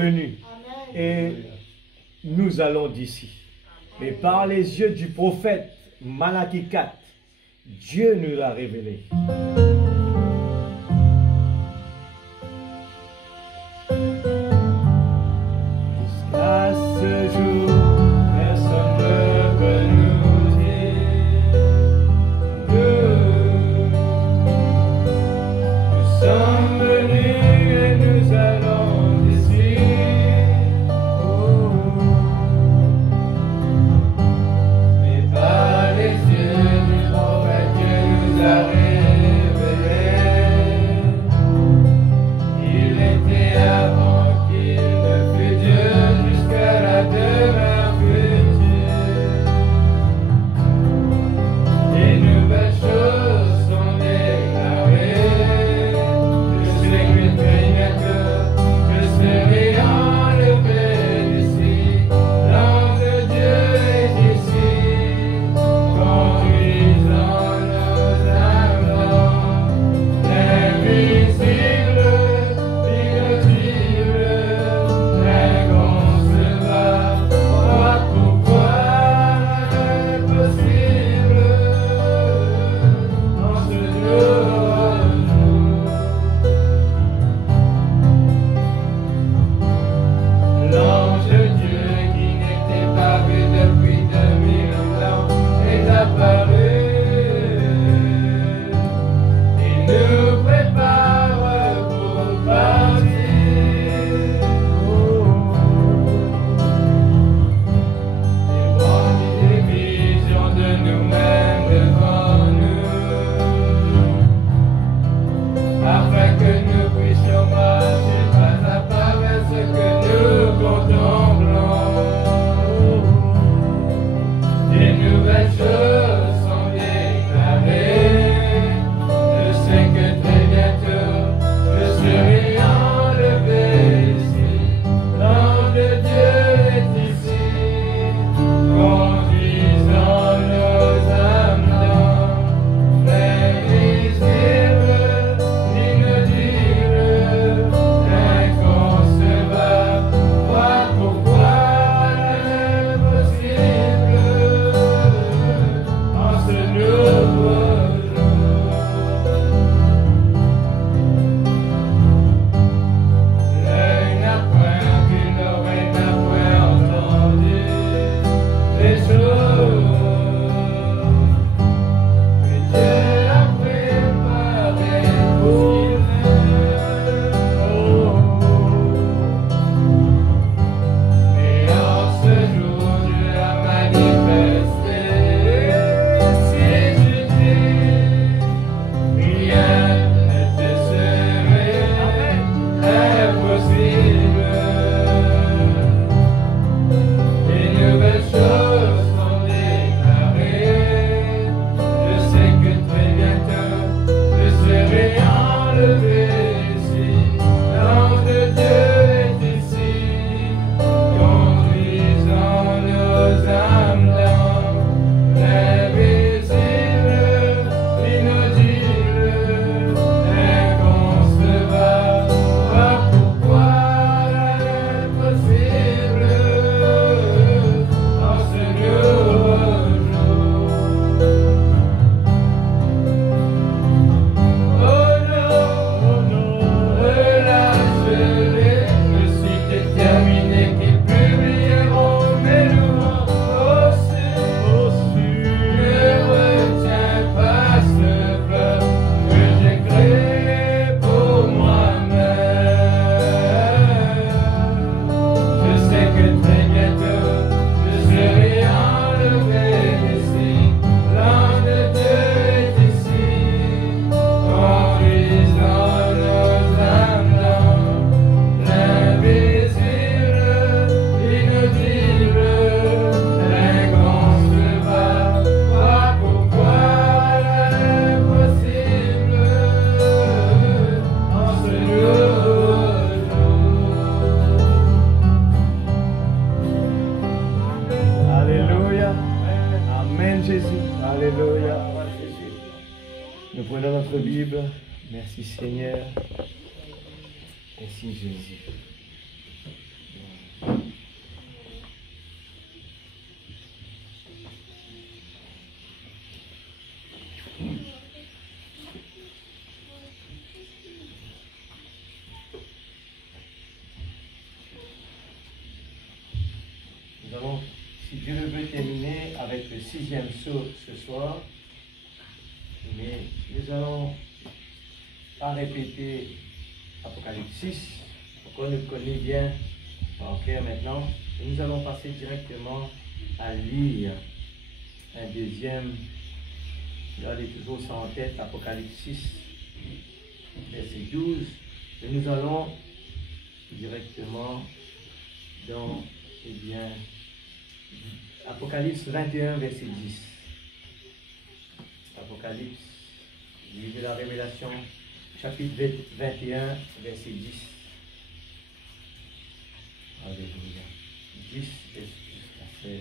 venus et nous allons d'ici. Mais par les yeux du prophète Malachie 4, Dieu nous l'a révélé. Jusqu'à ce jour, personne ne peut nous dire que nous sommes venus et nous allons d'ici. Mais par les yeux du prophète Dieu nous a révélé. Il était avant qu'il ne fût Dieu jusqu'à la demeure future. Les nouvelles choses sont déclarées. Je sais que très bientôt je serai enlevé d'ici. L'ange de Dieu est ici, conduisant nos âmes dans l'invisible, l'inaudible, l'inconcevable. Vois pourquoi l'impossible en ce nouveau jour. L'ange de Dieu qui n'était pas vu depuis 2000 ans est apparu. Il nous prépare pour partir. Il brandit des visions de nous-mêmes devant nous, afin que nous puissions marcher pas à pas vers ce que nous contemplons. Des nouvelles choses sont déclarées. Je sais que très bientôt je serai enlevé ici. L'ange de Dieu est ici, conduisant nos âmes dans l'invisible, l'inaudible, l'inconcevable. Vois pourquoi l'impossible en ce nouveau jour. L'œil n'a point vu, l'oreille n'a point entendu les choses que Dieu a préparées pour nous. Et en ce jour, Dieu a manifesté ses idées. Rien ne te serait impossible. Les nouvelles choses sont déclarées. Je sais que très bientôt je serai enlevé ici. L'ange de Dieu est ici, conduisant nos âmes dans l'invisible, l'inaudible, l'inconcevable. Vois pourquoi l'impossible en ce nouveau jour. Oh non, relâche-les, je suis déterminé qu'ils publieront mes louanges aussi. Ne retiens pas ce fleuve que j'ai créé pour moi-même. Je sais que très bientôt je serai enlevé ici. L'ange de Dieu est ici, conduisant nos âmes dans l'invisible, l'inaudible, l'inconcevable. Vois pourquoi l'impossible en ce nouveau jour. Alléluia. Amen Jésus. Alléluia. Nous prenons notre Bible. Merci Seigneur. Merci Jésus. Nous allons, si Dieu le veut, terminer avec le 6e saut ce soir. Mais nous allons pas répéter Apocalypse 6, qu'on le connaît bien par cœur maintenant. Et nous allons passer directement à lire un deuxième. Gardez toujours ça en tête, Apocalypse 6, verset 12. Et nous allons directement dans, eh bien, Apocalypse 21, verset 10. Apocalypse, livre de la Révélation, chapitre 21, verset 10. Alléluia. 10 jusqu'à 16.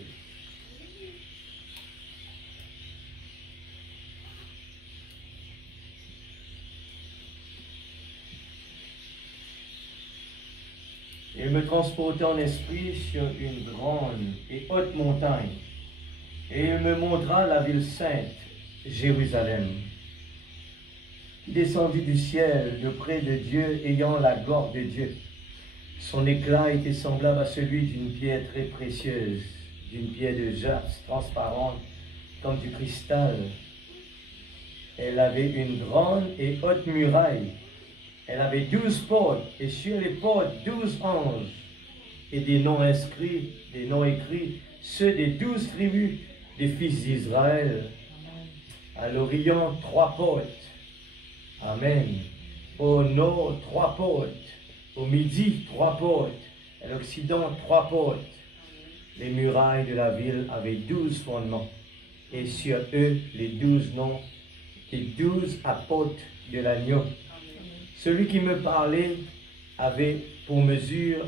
Et il me transportait en esprit sur une grande et haute montagne, et il me montra la ville sainte, Jérusalem, qui descendit du ciel de près de Dieu, ayant la gloire de Dieu. Son éclat était semblable à celui d'une pierre très précieuse, d'une pierre de jaspe transparente comme du cristal. Elle avait une grande et haute muraille. Elle avait 12 portes, et sur les portes 12 anges, et des noms inscrits, des noms écrits, ceux des 12 tribus des fils d'Israël. À l'Orient, 3 portes. Amen. Au nord, 3 portes. Au midi, 3 portes. À l'Occident, 3 portes. Les murailles de la ville avaient 12 fondements, et sur eux, les 12 noms des 12 apôtres de l'agneau. Celui qui me parlait avait pour mesure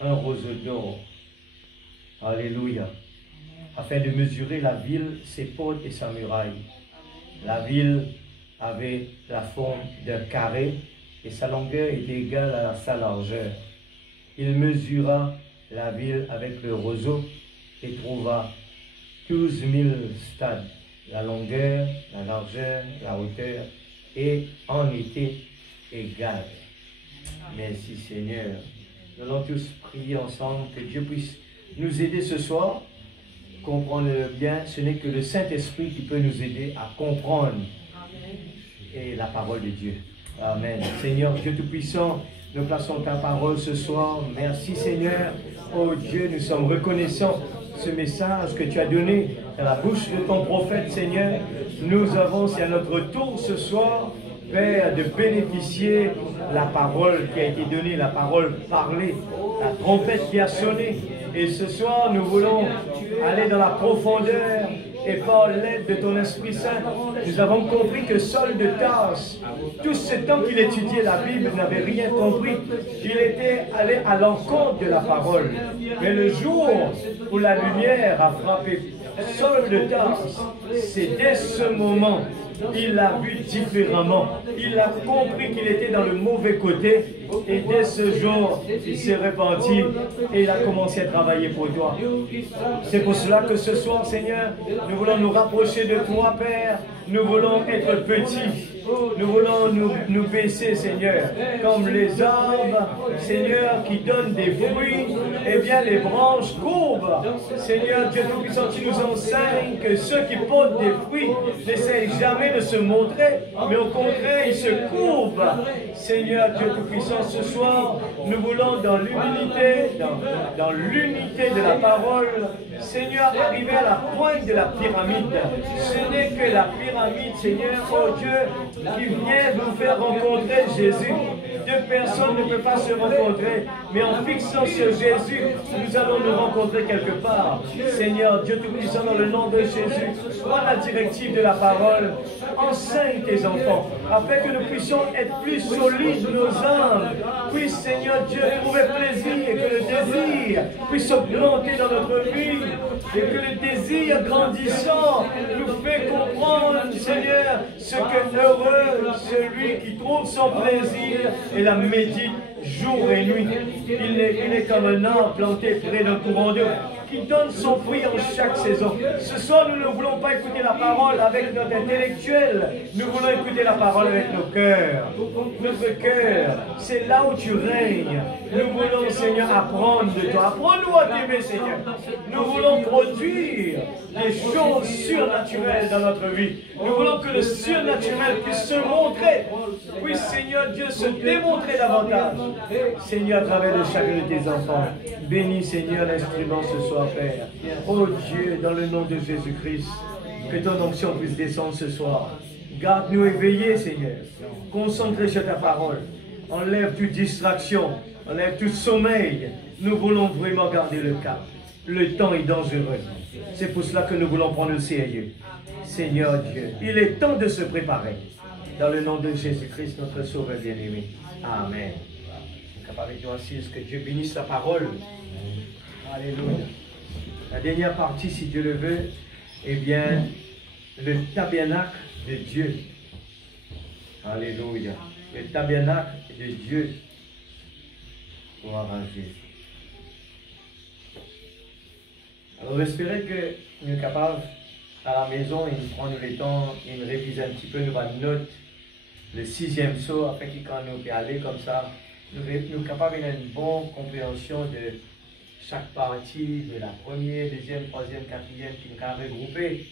un roseau d'or. Alléluia. Afin de mesurer la ville, ses portes et sa muraille. La ville avait la forme d'un carré et sa longueur était égale à sa largeur. Il mesura la ville avec le roseau et trouva 12 000 stades. La longueur, la largeur, la hauteur, et en était égale. Merci Seigneur. Nous allons tous prier ensemble que Dieu puisse nous aider ce soir. Comprendre bien, ce n'est que le Saint-Esprit qui peut nous aider à comprendre et la parole de Dieu. Amen. Seigneur Dieu Tout-Puissant, nous plaçons ta parole ce soir. Merci Seigneur. Oh Dieu, nous sommes reconnaissants ce message que tu as donné dans la bouche de ton prophète Seigneur. Nous avons, c'est à notre tour ce soir, Père, de bénéficier la parole qui a été donnée, la parole parlée, la trompette qui a sonné. Et ce soir, nous voulons aller dans la profondeur et par l'aide de ton Esprit Saint, nous avons compris que Saul de Tarse, tout ce temps qu'il étudiait la Bible, n'avait rien compris. Il était allé à l'encontre de la parole. Mais le jour où la lumière a frappé Saul de Tarse, c'est dès ce moment il a vu différemment. Il a compris qu'il était dans le mauvais côté. Et dès ce jour, il s'est repenti et il a commencé à travailler pour toi. C'est pour cela que ce soir, Seigneur, nous voulons nous rapprocher de toi, Père. Nous voulons être petits. Nous voulons nous baisser, Seigneur. Comme les arbres, Seigneur, qui donnent des fruits, eh bien les branches courbent. Seigneur, Dieu Tout-Puissant, tu nous enseignes que ceux qui portent des fruits n'essayent jamais de se montrer, mais au contraire, ils se courbent. Seigneur, Dieu Tout-Puissant, ce soir, nous voulons dans l'humilité, dans l'unité de la parole, Seigneur, arriver à la pointe de la pyramide. Ce n'est que la pyramide, Seigneur, oh Dieu, qui vient nous faire rencontrer Jésus. Deux personnes ne peuvent pas se rencontrer, mais en fixant sur Jésus, nous allons nous rencontrer quelque part. Seigneur, Dieu Tout-Puissant, dans le nom de Jésus, prends la directive de la parole, enseigne tes enfants, afin que nous puissions être plus solides, nos âmes, puisse, Seigneur Dieu, trouver plaisir, et que le désir puisse augmenter dans notre vie, et que le désir grandissant nous fait comprendre, Seigneur, ce que heureux celui qui trouve son plaisir et la médite jour et nuit. Il est comme un arbre planté près d'un courant d'eau qui donne son fruit en chaque saison. Ce soir, nous ne voulons pas écouter la parole avec notre intellectuel. Nous voulons écouter la parole avec nos cœurs. Notre cœur, c'est là où tu règnes. Nous voulons, Seigneur, apprendre de toi. Apprends-nous à t'aimer, Seigneur. Nous voulons produire des choses surnaturelles dans notre vie. Nous voulons que le surnaturel puisse se montrer. Oui, Seigneur Dieu, se démontrer davantage. Seigneur, à travers de chacun de tes enfants. Bénis, Seigneur, l'instrument ce soir, Père. Oh Dieu, dans le nom de Jésus-Christ, que ton onction puisse descendre ce soir. Garde-nous éveillés, Seigneur. Concentrés sur ta parole. Enlève toute distraction. Enlève tout sommeil. Nous voulons vraiment garder le cap. Le temps est dangereux. C'est pour cela que nous voulons prendre le sérieux. Seigneur Dieu, il est temps de se préparer. Dans le nom de Jésus-Christ, notre Sauveur bien-aimé. Amen. Capable assise, que Dieu bénisse sa parole. Alléluia. La dernière partie, si Dieu le veut, eh bien, le tabernacle de Dieu. Alléluia. Le tabernacle de Dieu. Gloire à Jésus. Alors, j'espère que nous sommes capables, à la maison, de prendre le temps, de réviser un petit peu nos notes, le 6e saut, afin que quand nous pouvons aller comme ça, nous sommes capables d'avoir une bonne compréhension de chaque partie, de la première, deuxième, troisième, quatrième, qui nous a regroupé.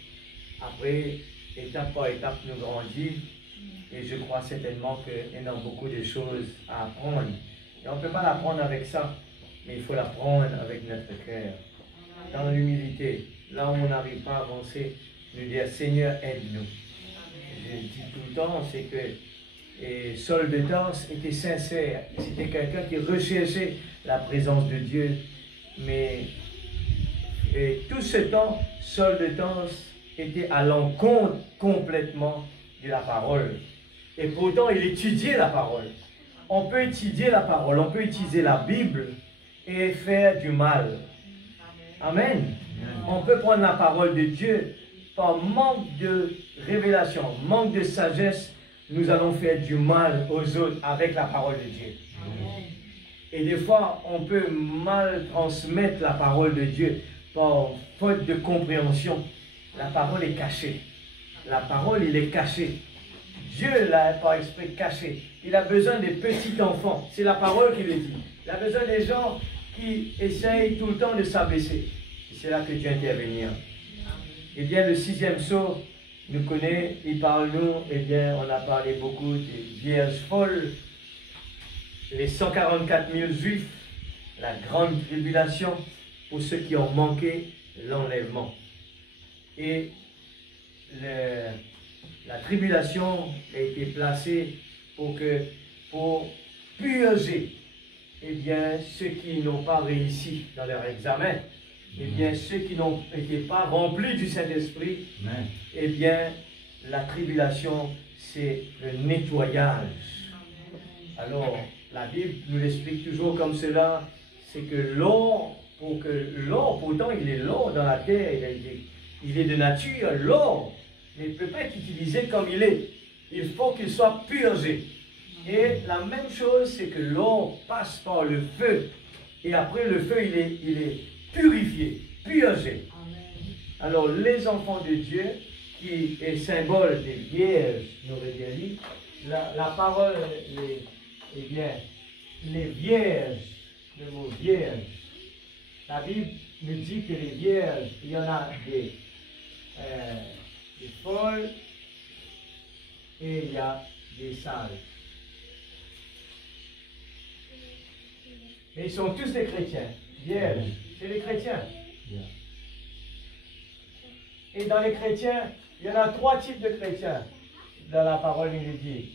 Après, étape par étape, nous grandissons. Et je crois certainement qu'il y a beaucoup de choses à apprendre. Et on ne peut pas l'apprendre avec ça, mais il faut l'apprendre avec notre cœur. Dans l'humilité, là où on n'arrive pas à avancer, nous dire Seigneur, aide-nous. Je dis tout le temps, c'est que Saul de Tarse était sincère. C'était quelqu'un qui recherchait la présence de Dieu. Mais tout ce temps, Saul de Tarse était à l'encontre complètement de la parole. Et pourtant, il étudiait la parole. On peut étudier la parole, on peut utiliser la Bible et faire du mal. Amen. On peut prendre la parole de Dieu par manque de révélation, manque de sagesse. Nous allons faire du mal aux autres avec la parole de Dieu. Et des fois, on peut mal transmettre la parole de Dieu par faute de compréhension. La parole est cachée. La parole, il est caché. Dieu l'a par exprès caché. Il a besoin des petits enfants. C'est la parole qui le dit. Il a besoin des gens qui essayent tout le temps de s'abaisser. C'est là que Dieu intervient. Eh bien, le 6e saut nous connaît, il parle nous, eh bien, on a parlé beaucoup des vierges folles, les 144 000 juifs, la grande tribulation pour ceux qui ont manqué l'enlèvement. Et la tribulation a été placée pour purger eh bien, ceux qui n'ont pas réussi dans leur examen, eh bien, ceux qui n'ont été pas remplis du Saint-Esprit, eh bien, la tribulation, c'est le nettoyage. Alors, la Bible nous l'explique toujours comme cela, c'est que l'or, pourtant il est l'or dans la terre, il est de nature, l'or, mais il ne peut pas être utilisé comme il est. Il faut qu'il soit purgé. Et la même chose, c'est que l'or passe par le feu. Et après le feu, il est purifié, purgé. Alors les enfants de Dieu, qui est symbole des vierges, nous aurait bien dit, la parole, eh bien, les vierges, le mot vierge, la Bible nous dit que les vierges, il y en a des folles et il y a des sages. Mais ils sont tous des chrétiens. Vierges, c'est les chrétiens. Et dans les chrétiens, il y en a 3 types de chrétiens. Dans la parole, il est dit.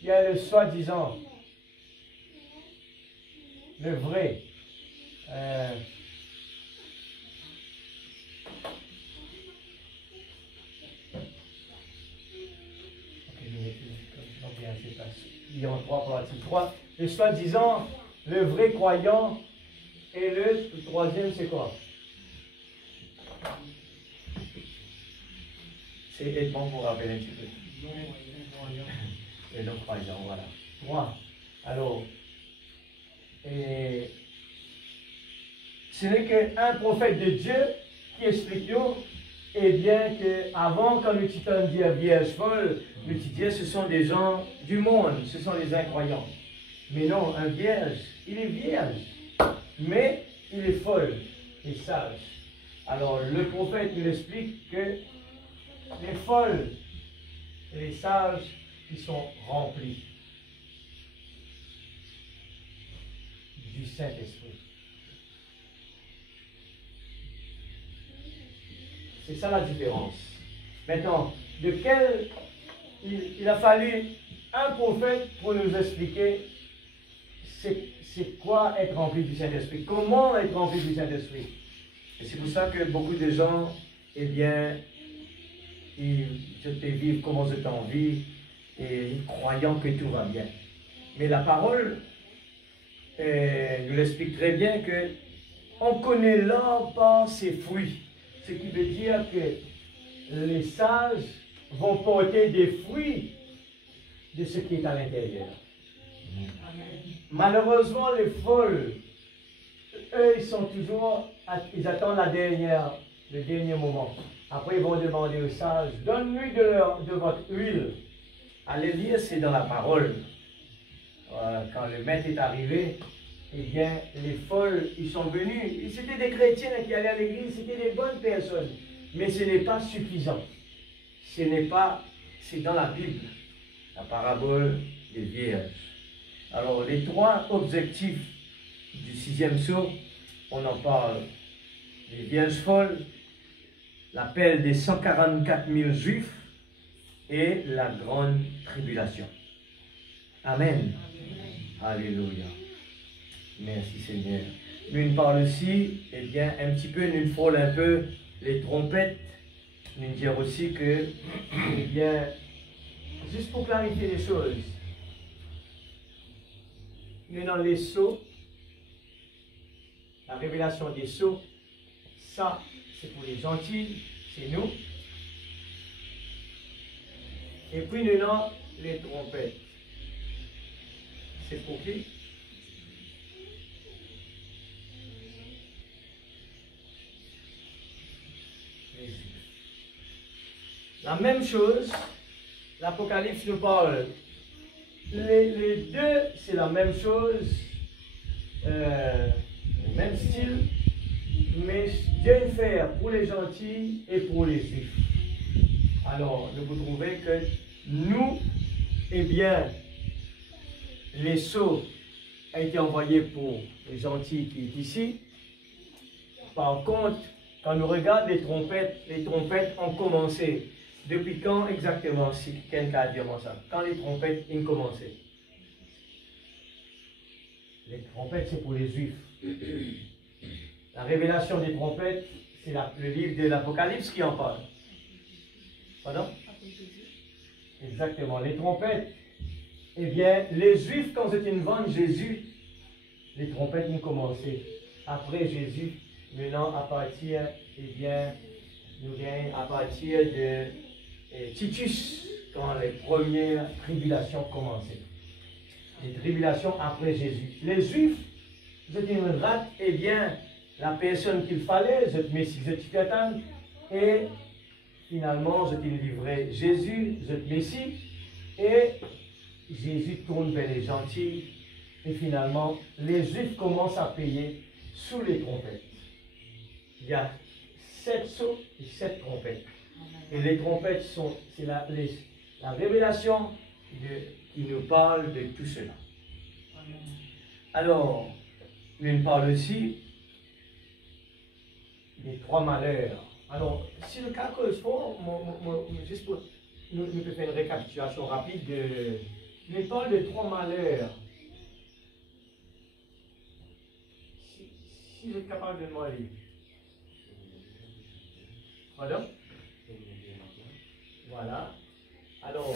Il y a le soi-disant, le vrai. Il y a 3 parties. 3. Le soi-disant, le vrai croyant, et le 3e, c'est quoi? C'est aide-moi pour rappeler un petit peu. Et non-croyant, voilà. 3. Alors, ce n'est qu'un prophète de Dieu qui explique nous, eh bien, qu'avant, quand nous titons dire vierge folle, nous disons ce sont des gens du monde, ce sont des incroyants. Mais non, un vierge, il est vierge, mais il est folle et sage. Alors, le prophète nous explique que les folles et les sages, ils sont remplis du Saint-Esprit. C'est ça la différence. Maintenant, il a fallu un prophète pour nous expliquer c'est quoi être rempli du Saint-Esprit, comment être rempli du Saint-Esprit. Et c'est pour ça que beaucoup de gens, eh bien, je te vivre comment je t'en vis, et croyant que tout va bien. Mais la parole nous l'explique très bien que on connaît l'arbre par ses fruits. Ce qui veut dire que les sages vont porter des fruits de ce qui est à l'intérieur. Malheureusement, les folles, eux, ils attendent le dernier moment. Après, ils vont demander aux sages, donne-lui de votre huile. Allez lire, c'est dans la parole. Quand le maître est arrivé, eh bien, les folles, ils sont venus. C'était des chrétiens qui allaient à l'église, c'était des bonnes personnes. Mais ce n'est pas suffisant. C'est dans la Bible, la parabole des vierges. Alors, les trois objectifs du 6e sceau, on en parle. Les vierges folles, l'appel des 144 000 juifs et la grande tribulation. Amen. Alléluia. Merci Seigneur. Nous parlons aussi, eh bien, un petit peu, nous frôlons un peu les trompettes. Nous dire aussi que, eh bien, juste pour clarifier les choses, nous dans les sceaux, la révélation des sceaux, ça, c'est pour les gentils, c'est nous. Et puis nous avons les trompettes. C'est pour qui? Les Juifs. La même chose, l'Apocalypse nous parle. Les deux, c'est la même chose, même style, mais Dieu fait pour les gentils et pour les Juifs. Alors, vous trouvez que nous, eh bien, les sceaux ont été envoyés pour les gentils qui sont ici. Par contre, quand nous regardons les trompettes ont commencé. Depuis quand exactement, si quelqu'un a dit ça? Quand les trompettes ont commencé? Les trompettes, c'est pour les Juifs. La révélation des trompettes, c'est le livre de l'Apocalypse qui en parle. Pardon? Exactement. Les trompettes, eh bien, les Juifs, quand ils vendent Jésus, les trompettes ont commencé. Après Jésus, maintenant, à partir, eh bien, nous gagnons à partir de Titus, quand les premières tribulations commençaient. Les tribulations après Jésus. Les Juifs, c'est une rate, eh bien, la personne qu'il fallait, c'est Messie, c'est Satan, et finalement, c'est livré Jésus, c'est Messie, et Jésus tourne vers les gentils, et finalement, les Juifs commencent à payer sous les trompettes. Il y a 7 sceaux et 7 trompettes. Et les trompettes c'est la révélation qui nous parle de tout cela. Alors, il parle aussi des 3 malheurs. Alors, si le cas cause fort, juste pour nous faire une récapitulation rapide il parle de 3 malheurs. Si vous êtes capable de demander. Pardon? Voilà. Alors,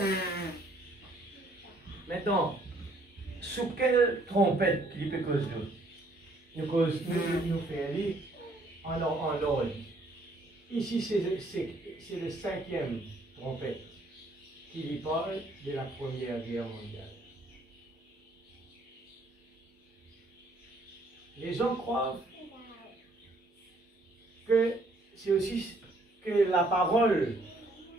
maintenant, sous quelle trompette il peut causer nous? Nous fait aller en ordre. Ici, c'est le 5e trompette qui lui parle de la Première Guerre mondiale. Les gens croient que c'est aussi que la parole,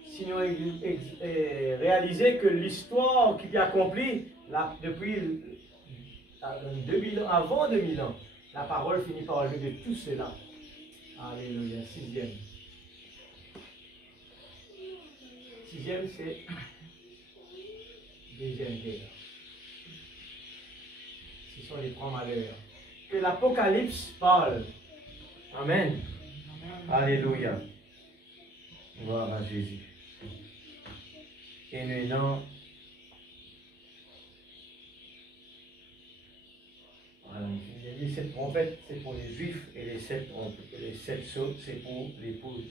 si nous réaliser que l'histoire qui est accomplie là, depuis 2000 ans, avant 2000 ans, la parole finit par parler de tout cela. Alléluia. Sixième. Sixième, c'est deuxième guerre. Ce sont les trois malheurs. Que l'Apocalypse parle. Amen. Alléluia. Gloire à Jésus. Et maintenant, les 7 trompettes, c'est pour les Juifs, et les 7 sautes, c'est pour l'épouse.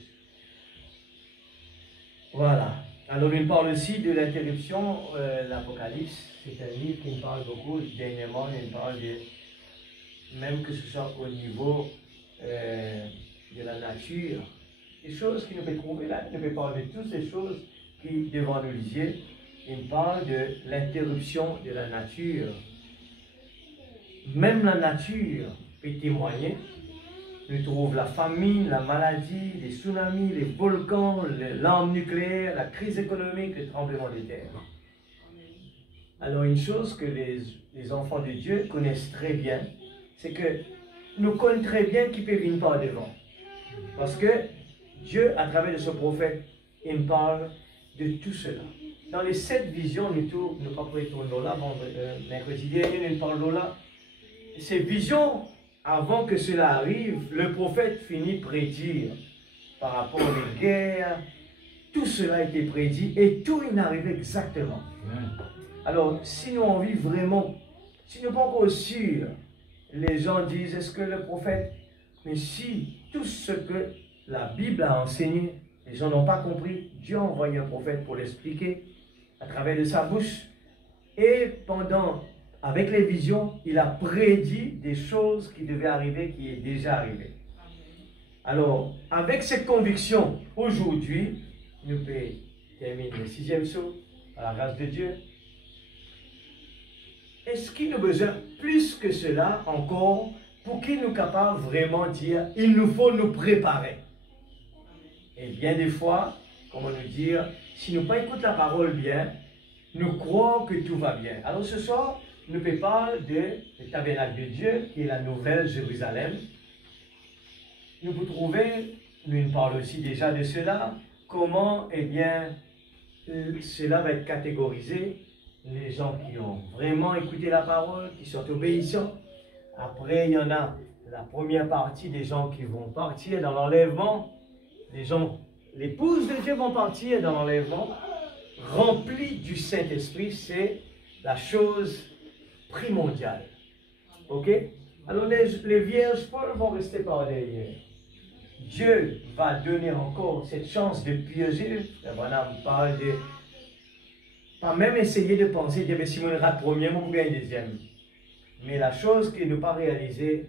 Voilà. Alors, il parle aussi de l'interruption, l'Apocalypse, c'est un livre qui me parle beaucoup. Dernièrement, il parle de, même que ce soit au niveau de la nature, des choses qui nous peut trouver là, il peut parler de toutes ces choses qui, devant nous lisiez, il parle de l'interruption de la nature. Même la nature peut témoigner. Nous trouvons la famine, la maladie, les tsunamis, les volcans, l'arme nucléaire, la crise économique, le tremblement de terre. Alors une chose que les enfants de Dieu connaissent très bien, c'est que nous connaissons très bien qui peut venir par devant. Parce que Dieu, à travers de ce prophète, il parle de tout cela. Dans les 7 visions, nous pas pour tourner là, mercredi dernier, nous parlons là. Ces visions, avant que cela arrive, le prophète finit prédire par rapport aux guerres. Tout cela a été prédit et tout il arrive exactement. Alors, si nous en vit vraiment, si nous ne sommes pas encore sûrs, les gens disent, est-ce que le prophète, mais si tout ce que la Bible a enseigné, les gens n'ont pas compris, Dieu a envoyé un prophète pour l'expliquer à travers de sa bouche. Et avec les visions, il a prédit des choses qui devaient arriver, qui est déjà arrivé. Alors, avec cette conviction, aujourd'hui, nous pouvons terminer le 6e saut, par la grâce de Dieu. Est-ce qu'il nous a besoin plus que cela encore pour qu'il nous capable vraiment dire, il nous faut nous préparer. Et bien des fois, comment nous dire, si nous pas écoutons la parole bien, nous croyons que tout va bien. Alors ce soir, nous parlons du tabernacle de Dieu, qui est la nouvelle Jérusalem. Nous pouvons trouver, nous parlons aussi déjà de cela, comment, eh bien, cela va être catégorisé. Les gens qui ont vraiment écouté la parole, qui sont obéissants. Après, il y en a la première partie des gens qui vont partir dans l'enlèvement. Les gens, l'épouse de Dieu vont partir dans l'enlèvement. Remplis du Saint-Esprit, c'est la chose primordiale. Ok? Alors les vierges folles vont rester par derrière. Dieu va donner encore cette chance de piéger. Voilà, on parle de... Pas même essayer de penser, dire, si on rate premier, on gagne deuxième. Mais la chose qui ne pas réaliser,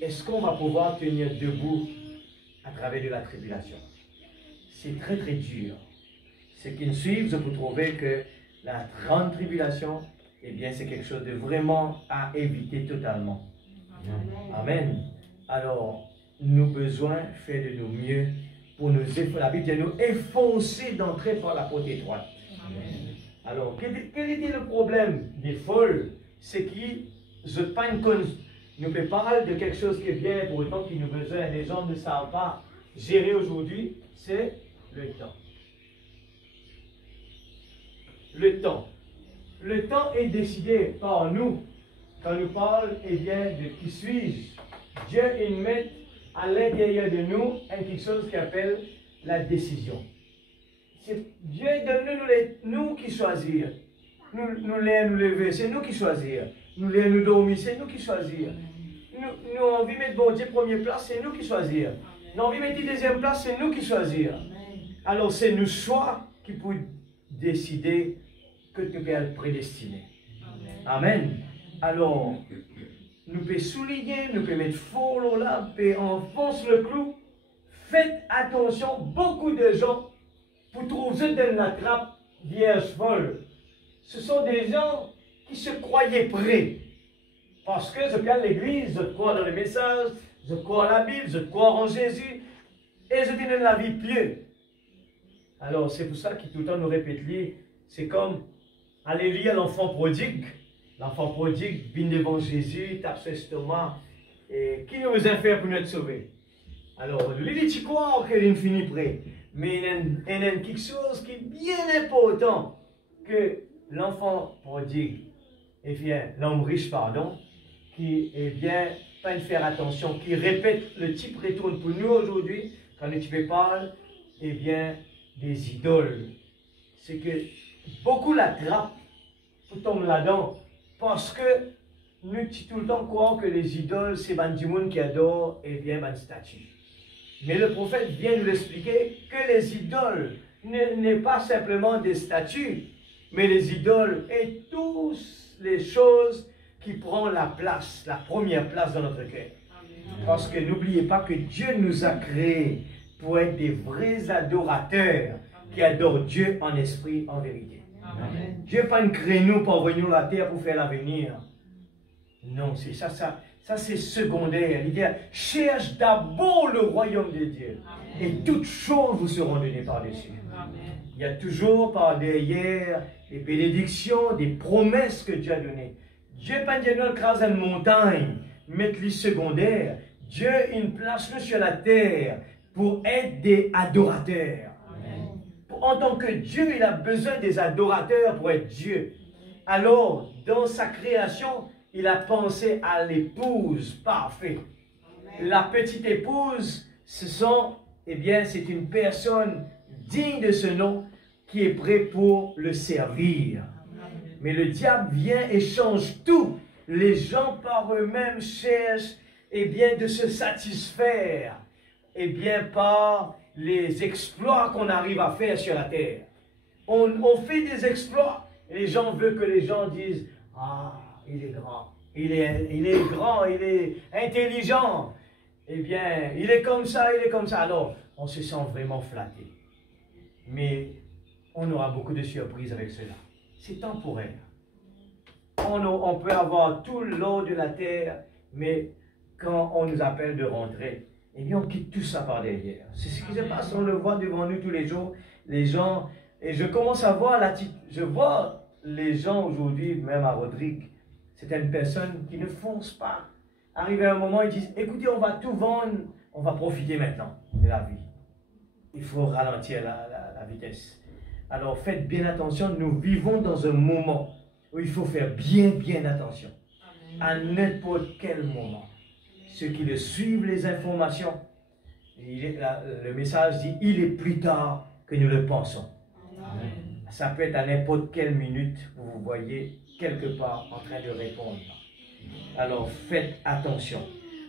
est-ce qu'on va pouvoir tenir debout à travers de la tribulation? C'est très très dur. Ce qui nous suivent, vous trouvez que la grande tribulation, eh bien, c'est quelque chose de vraiment à éviter totalement. Amen. Alors, nous avons besoin de faire de nos mieux pour nous efforcer. La Bible dit nous efforcer d'entrer par la porte étroite. Amen. Alors, quel était le problème des folles? C'est qu'ils n'ont pas une connaissance. Nous parlons de quelque chose qui est bien, pour autant qu'ils nous besoin. Les gens ne savent pas gérer aujourd'hui, c'est le temps. Le temps. Le temps est décidé par nous. Quand nous parlons, eh bien, de qui suis-je? Dieu, il met à l'intérieur de nous quelque chose qu'il appelle la décision. Dieu donne nous qui choisir. Nous lever, c'est nous qui choisir. Nous dormir, c'est nous qui choisir. Nous envie de mettre bon Dieu première place, c'est nous qui choisir. Nous envie de mettre deuxième place, c'est nous qui choisir. Alors c'est nous choix qui pouvons décider que tu es prédestiné. Amen. Alors, nous pouvons souligner, nous pouvons mettre fort là, nous pouvons enfoncer le clou. Faites attention, beaucoup de gens pour trouver dans la trappe vierge folle. Ce sont des gens qui se croyaient prêts. Parce que je viens à l'église, je crois dans les messages, je crois en la Bible, je crois en Jésus, et je donne la vie pieuse. Alors, c'est pour ça qu'il tout le temps nous répète, c'est comme aller lire l'enfant prodigue. L'enfant prodigue vient devant Jésus, tape son estomac, et qui nous a fait pour nous sauver? Alors, lui dit, tu crois qu'il finit près, mais il y a quelque chose qui est bien important que l'enfant prodigue, et bien, l'homme riche, pardon, qui est bien, pas de faire attention, qui répète, le type retourne pour nous aujourd'hui, quand le type parle, eh bien, des idoles. C'est que beaucoup l'attrapent, pour tomber là-dedans, parce que nous, tout le temps, croyons que les idoles, c'est du monde qui adore, et bien, une statue. Mais le prophète vient nous expliquer que les idoles n'est pas simplement des statues, mais les idoles et toutes les choses qui prennent la place, la première place dans notre cœur. Parce que n'oubliez pas que Dieu nous a créés pour être des vrais adorateurs qui adorent Dieu en esprit, en vérité. Amen. Dieu n'a pas créé nous pour venir la terre pour faire l'avenir. Non, c'est ça. Ça, c'est secondaire. Il dit, cherche d'abord le royaume de Dieu. Amen. Et toutes choses vous seront données par-dessus. Il y a toujours par derrière des bénédictions, des promesses que Dieu a données. Dieu n'a pas dit nous écraser une montagne, mettre les secondaires. Dieu a une place sur la terre pour être des adorateurs. Amen. En tant que Dieu, il a besoin des adorateurs pour être Dieu. Alors, dans sa création, il a pensé à l'épouse parfaite. La petite épouse, c'est une personne digne de ce nom qui est prêt pour le servir. Mais le diable vient et change tout. Les gens par eux-mêmes cherchent de se satisfaire par les exploits qu'on arrive à faire sur la terre. On fait des exploits et les gens veulent que les gens disent « Ah, il est grand, il est grand, il est intelligent. Il est comme ça, il est comme ça. » Alors, on se sent vraiment flatté. Mais on aura beaucoup de surprises avec cela. C'est temporaire. On peut avoir tout l'or de la terre, mais quand on nous appelle de rentrer, on quitte tout ça par derrière. C'est ce qui se passe, on le voit devant nous tous les jours. Les gens, et je commence à voir je vois les gens aujourd'hui, même à Rodrigue, c'est une personne qui ne fonce pas. Arrivé à un moment, ils disent, écoutez, on va tout vendre, on va profiter maintenant de la vie. Il faut ralentir la vitesse. Alors faites bien attention, nous vivons dans un moment où il faut faire bien attention. À n'importe quel moment. Ceux qui le suivent, les informations, le message dit, il est plus tard que nous le pensons. Amen. Ça peut être à n'importe quelle minute où vous voyez quelque part en train de répondre. Alors faites attention.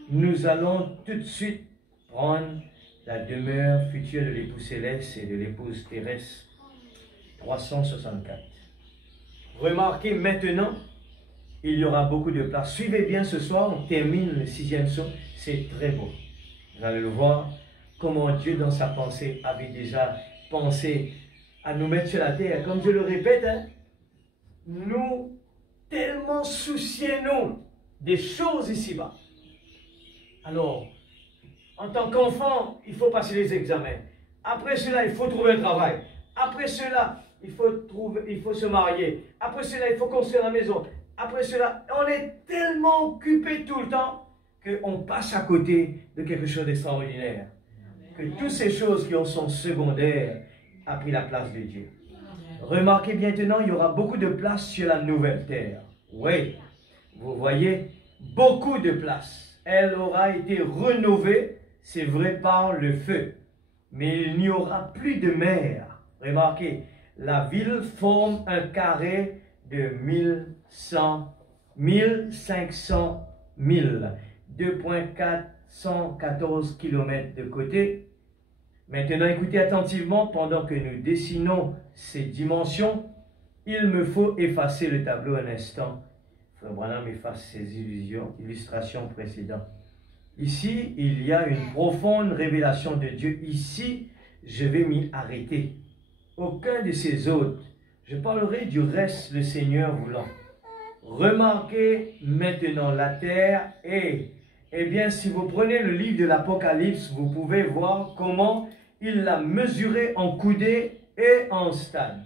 Nous allons tout de suite prendre la demeure future de l'époux céleste et de l'épouse terrestre, 364. Remarquez maintenant, il y aura beaucoup de place. Suivez bien ce soir, on termine le 6e psaume, c'est très beau. Vous allez le voir, comment Dieu dans sa pensée avait déjà pensé à nous mettre sur la terre. Comme je le répète, nous tellement soucions-nous des choses ici-bas. Alors, en tant qu'enfant, il faut passer les examens. Après cela, il faut trouver un travail. Après cela, il faut se marier. Après cela, il faut construire la maison. Après cela, on est tellement occupé tout le temps qu'on passe à côté de quelque chose d'extraordinaire. Que toutes ces choses qui sont secondaires ont pris la place de Dieu. Remarquez maintenant, il y aura beaucoup de place sur la nouvelle terre. Oui, vous voyez, beaucoup de place. Elle aura été rénovée, c'est vrai, par le feu. Mais il n'y aura plus de mer. Remarquez, la ville forme un carré de 1500 milles, 2,414 km de côté. Maintenant, écoutez attentivement, pendant que nous dessinons ces dimensions, il me faut effacer le tableau un instant. Frère Branham efface ces illustrations précédentes. Ici, il y a une profonde révélation de Dieu. Ici, je vais m'y arrêter. Aucun de ces autres. Je parlerai du reste, le Seigneur voulant. Remarquez maintenant, la terre est Eh bien, si vous prenez le livre de l'Apocalypse, vous pouvez voir comment il l'a mesuré en coudées et en stades.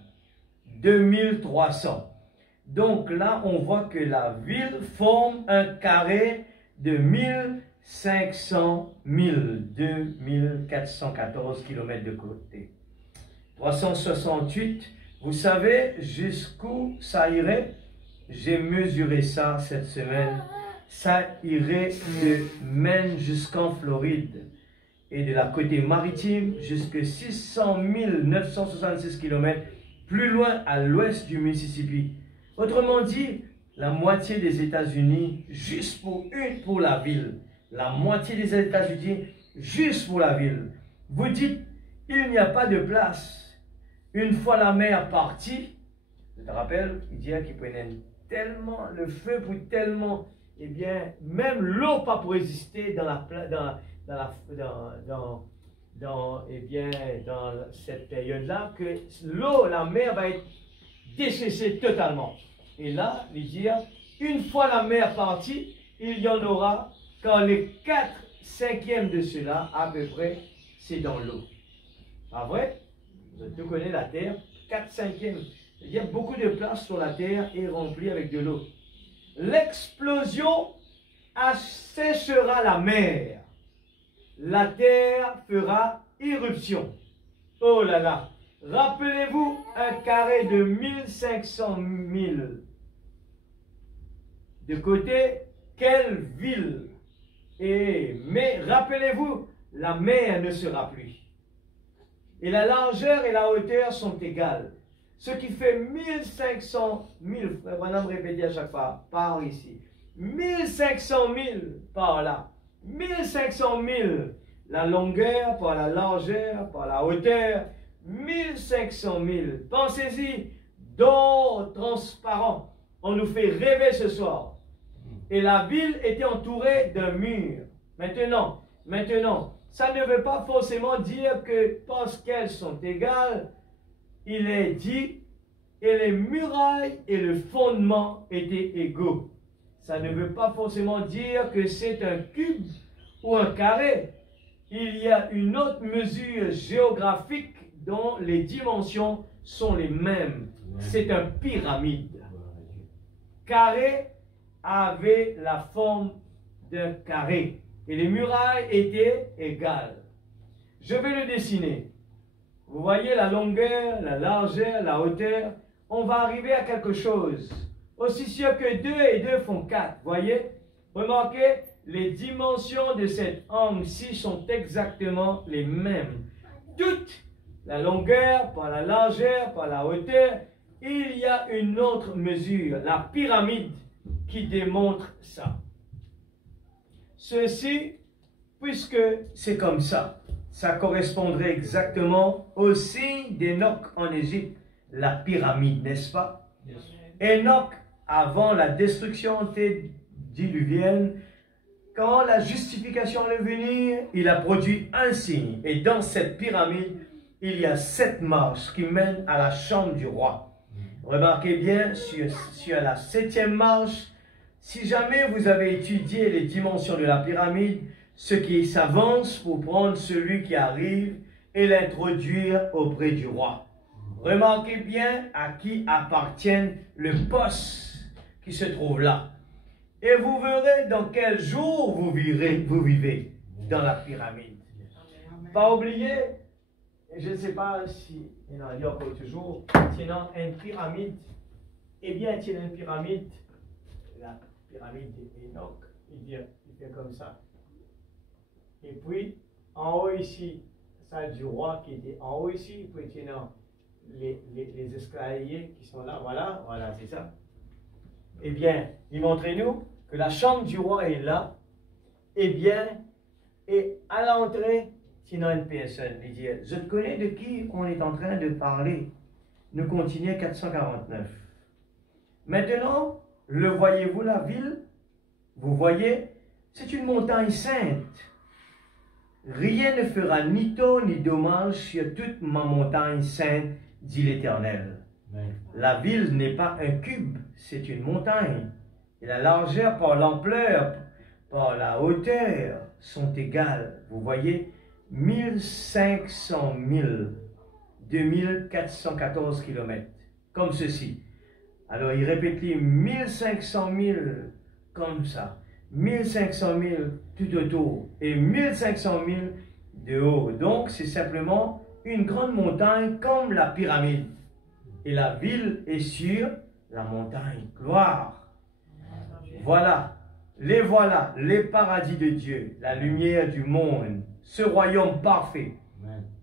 2300. Donc là, on voit que la ville forme un carré de 1500 2414 km de côté. 368, vous savez jusqu'où ça irait? J'ai mesuré ça cette semaine. Ça irait de Maine jusqu'en Floride et de la côté maritime jusqu'à 600 966 km plus loin à l'ouest du Mississippi. Autrement dit, la moitié des États-Unis juste pour la ville. La moitié des États-Unis juste pour la ville. Vous dites, il n'y a pas de place. Une fois la mer partie, je te rappelle, il dit qu'il prenait tellement le feu pour tellement, eh bien, même l'eau pas pour résister dans cette période-là, que l'eau, la mer va être desséchée totalement. Et là, il dit, une fois la mer partie, il y en aura quand les 4/5 de cela, à peu près, c'est dans l'eau. Pas vrai? Vous connaissez la terre, 4/5. Il y a beaucoup de place sur la terre et remplie avec de l'eau. L'explosion asséchera la mer. La terre fera irruption. Oh là là! Rappelez-vous un carré de 1500 000. De côté, quelle ville? Mais rappelez-vous, la mer ne sera plus. Et la largeur et la hauteur sont égales. Ce qui fait 1500 000, Frère répétez à chaque fois, par ici. 1500 000 par là. 1500 000, la longueur par la largeur, par la hauteur. 1500 000. Pensez-y, d'or transparent. On nous fait rêver ce soir. Et la ville était entourée d'un mur. Maintenant, ça ne veut pas forcément dire que parce qu'elles sont égales, il est dit, et les murailles et le fondement étaient égaux. Ça ne veut pas forcément dire que c'est un cube ou un carré. Il y a une autre mesure géographique dont les dimensions sont les mêmes. C'est un pyramide. Carré avait la forme d'un carré et les murailles étaient égales. Je vais le dessiner. Vous voyez la longueur, la largeur, la hauteur. On va arriver à quelque chose. Aussi sûr que 2 et 2 font 4. Voyez? Remarquez, les dimensions de cet angle-ci sont exactement les mêmes. Toute la longueur, par la largeur, par la hauteur, il y a une autre mesure, la pyramide, qui démontre ça. Ceci, puisque c'est comme ça, ça correspondrait exactement au signe d'Enoch en Égypte, la pyramide, n'est-ce pas? Enoch, avant la destruction diluvienne, quand la justification allait venir, il a produit un signe. Et dans cette pyramide, il y a 7 marches qui mènent à la chambre du roi. Remarquez bien, sur la 7e marche, si jamais vous avez étudié les dimensions de la pyramide, ce qui s'avance pour prendre celui qui arrive et l'introduire auprès du roi. Remarquez bien à qui appartient le poste qui se trouve là. Et vous verrez dans quel jour vous vivez dans la pyramide. Pas oublier, je ne sais pas si il y en a encore toujours, sinon une pyramide, eh bien il y a une pyramide, la pyramide d'Enoch, il fait comme ça. Et puis, en haut ici, celle du roi qui était en haut ici, puis il y a les escaliers qui sont là, voilà, c'est ça. Eh bien, il montre-nous que la chambre du roi est là, eh bien, et à l'entrée, sinon une personne, il dit, je te connais de qui on est en train de parler. Nous continuons 449. Maintenant, le voyez-vous la ville? Vous voyez, c'est une montagne sainte. Rien ne fera ni tort ni dommage sur toute ma montagne sainte, dit l'Éternel. La ville n'est pas un cube, c'est une montagne. Et la largeur par l'ampleur, par la hauteur sont égales. Vous voyez, 1500 000, 2414 km, comme ceci. Alors, il répète 1500 000 comme ça, 1500 000 tout autour et 1500 000 de haut. Donc, c'est simplement une grande montagne comme la pyramide. Et la ville est sur la montagne gloire. Voilà, les paradis de Dieu, la lumière du monde, ce royaume parfait,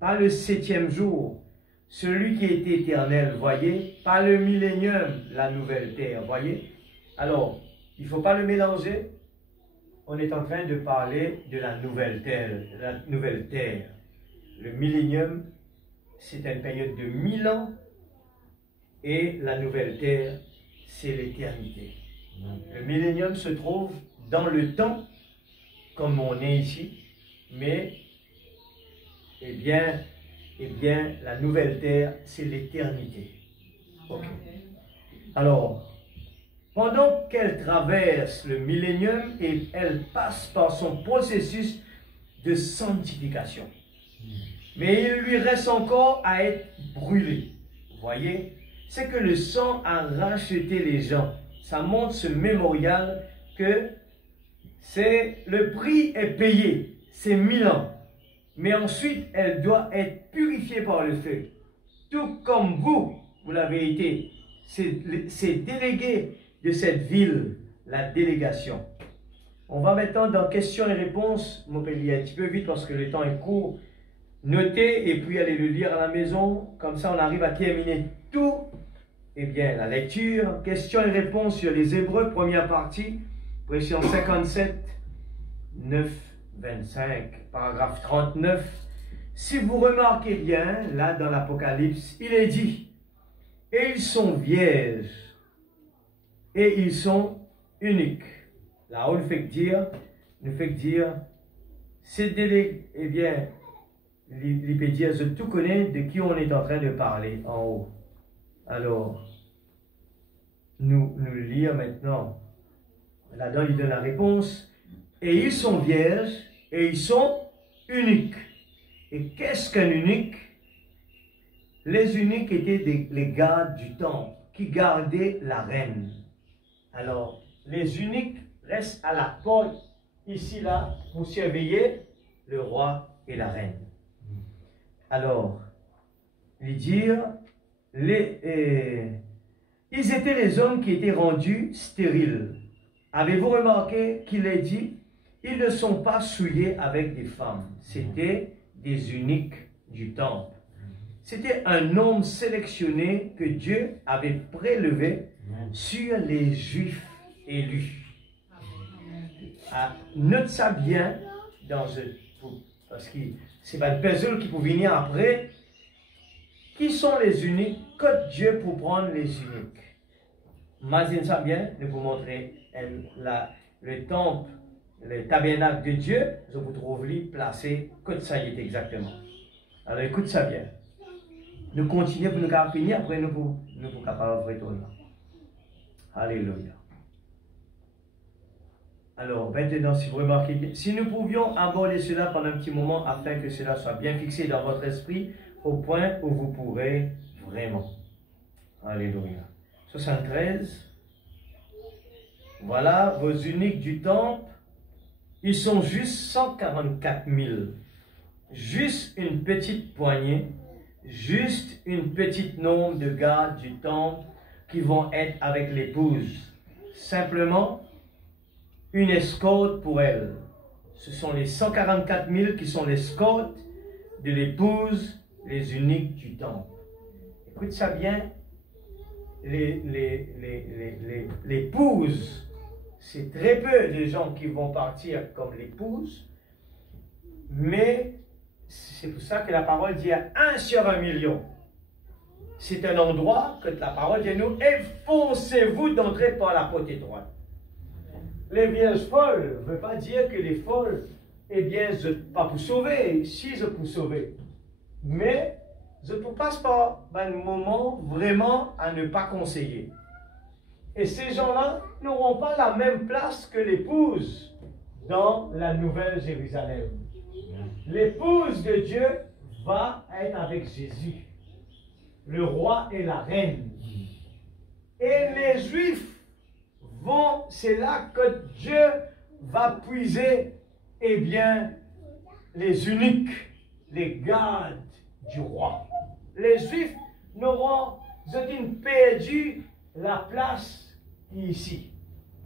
pas le 7e jour, celui qui est éternel, voyez, pas le millénium, la nouvelle terre, voyez. Alors, il ne faut pas le mélanger. On est en train de parler de la nouvelle terre. Le millénium, c'est une période de 1000 ans et la nouvelle terre, c'est l'éternité. Le millénium se trouve dans le temps, comme on est ici, mais, eh bien, la nouvelle terre, c'est l'éternité. Okay. Alors, pendant qu'elle traverse le millénium, et elle passe par son processus de sanctification. Mais il lui reste encore à être brûlé. Vous voyez, c'est que le sang a racheté les gens. Ça montre ce mémorial que le prix est payé, c'est 1000 ans. Mais ensuite, elle doit être purifiée par le feu. Tout comme vous l'avez été. C'est délégué de cette ville, la délégation. On va maintenant dans questions et réponses. Mon père, un petit peu vite parce que le temps est court. Notez et puis allez le lire à la maison. Comme ça, on arrive à terminer tout. Eh bien, la lecture, questions et réponses sur les Hébreux, première partie, pression 57, 9, 25, paragraphe 39. Si vous remarquez bien, là dans l'Apocalypse, il est dit, et ils sont vierges, et ils sont uniques. Là, on nous fait dire, c'est délégué, eh bien, il peut dire, je tout connais de qui on est en train de parler en haut. Alors, nous lire maintenant. Là-dedans, il donne la réponse. Et ils sont vierges et ils sont uniques. Et qu'est-ce qu'un unique? Les uniques étaient les gardes du temple qui gardaient la reine. Alors, les uniques restent à la porte, ici, là, pour surveiller le roi et la reine. Alors, lui dire, ils étaient les hommes qui étaient rendus stériles. Avez-vous remarqué qu'il est dit, ils ne sont pas souillés avec des femmes. C'était des uniques du temple. C'était un nombre sélectionné que Dieu avait prélevé sur les Juifs élus. Note ça bien parce que c'est pas une personne qui peut venir après. Qui sont les uniques? Que Dieu pour prendre les uniques? Imagine ça bien, de vous montrer le temple, le tabernacle de Dieu, je vous trouve placé, que ça y est exactement. Alors écoute ça bien. Nous continuons pour nous finir, après nous pouvons capables de retourner. Alléluia. Alors maintenant, si vous remarquez bien, si nous pouvions aborder cela pendant un petit moment afin que cela soit bien fixé dans votre esprit, au point où vous pourrez vraiment. Alléluia. 73. Voilà vos uniques du temple. Ils sont juste 144 000. Juste une petite poignée. Juste une petite nombre de gardes du temple qui vont être avec l'épouse. Simplement, une escorte pour elle. Ce sont les 144 000 qui sont l'escorte de l'épouse, les uniques du temple. Écoute ça bien, l'épouse, c'est très peu de gens qui vont partir comme l'épouse, mais c'est pour ça que la parole dit à 1 sur 1 million. C'est un endroit que la parole dit à nous, efforcez-vous d'entrer par la porte étroite. Les vierges folles ne veut pas dire que les folles, eh bien, je ne peux pas pour sauver, si je peux sauver. Mais je peux passe par un moment vraiment à ne pas conseiller. Et ces gens-là n'auront pas la même place que l'épouse. dans la nouvelle Jérusalem. L'épouse de Dieu va être avec Jésus, le roi et la reine. Et les Juifs vont, c'est là que Dieu va puiser, eh bien, les eunuques, les gardes du roi. Les Juifs n'auront perdu la place ici.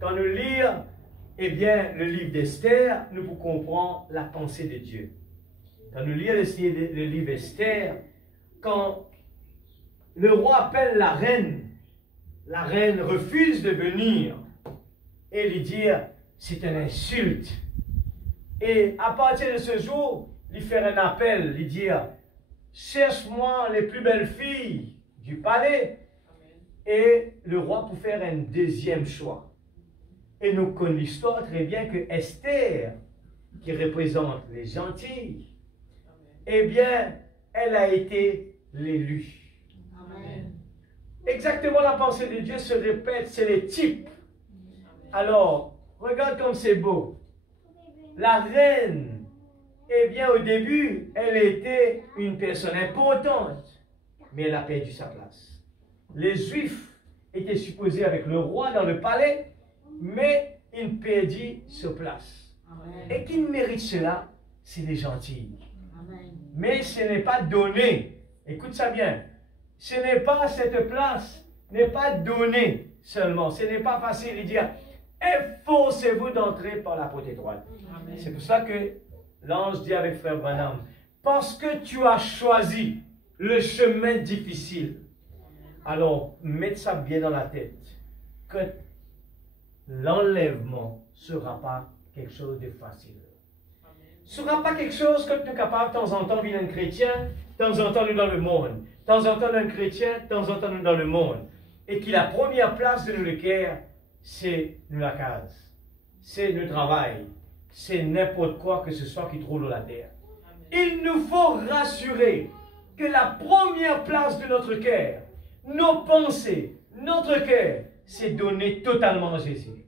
Quand nous lisons, eh bien, le livre d'Esther, nous pouvons comprendre la pensée de Dieu. Quand nous lisons le livre d'Esther, quand le roi appelle la reine refuse de venir et lui dire c'est une insulte. Et à partir de ce jour, lui faire un appel, lui dire cherche-moi les plus belles filles du palais. Et le roi pour faire un deuxième choix. Et nous connaissons l'histoire très bien que Esther, qui représente les gentils, eh bien, elle a été l'élue. Exactement la pensée de Dieu se répète, c'est les types. Alors, regarde comme c'est beau. La reine, eh bien, au début, elle était une personne importante, mais elle a perdu sa place. Les Juifs étaient supposés avec le roi dans le palais, mais ils perdent sa place. Amen. Et qui mérite cela, c'est les gentils. Amen. Mais ce n'est pas donné. Écoute ça bien. Ce n'est pas cette place, n'est pas donnée seulement. Ce n'est pas facile de dire, efforcez-vous d'entrer par la porte étroite. C'est pour ça que l'ange dit avec frère Branham, parce que tu as choisi le chemin difficile. Alors, mettez ça bien dans la tête, que l'enlèvement ne sera pas quelque chose de facile. Ce ne sera pas quelque chose que tu es capable de temps en temps de vivre un chrétien, de temps en temps nous dans le monde, de temps en temps un chrétien, de temps en temps nous dans le monde. Et que la première place de nous le cœur, c'est nous la case, c'est le travail, c'est n'importe quoi que ce soit qui trouve dans la terre. Il nous faut rassurer que la première place de notre cœur, nos pensées, notre cœur, c'est donner totalement à Jésus.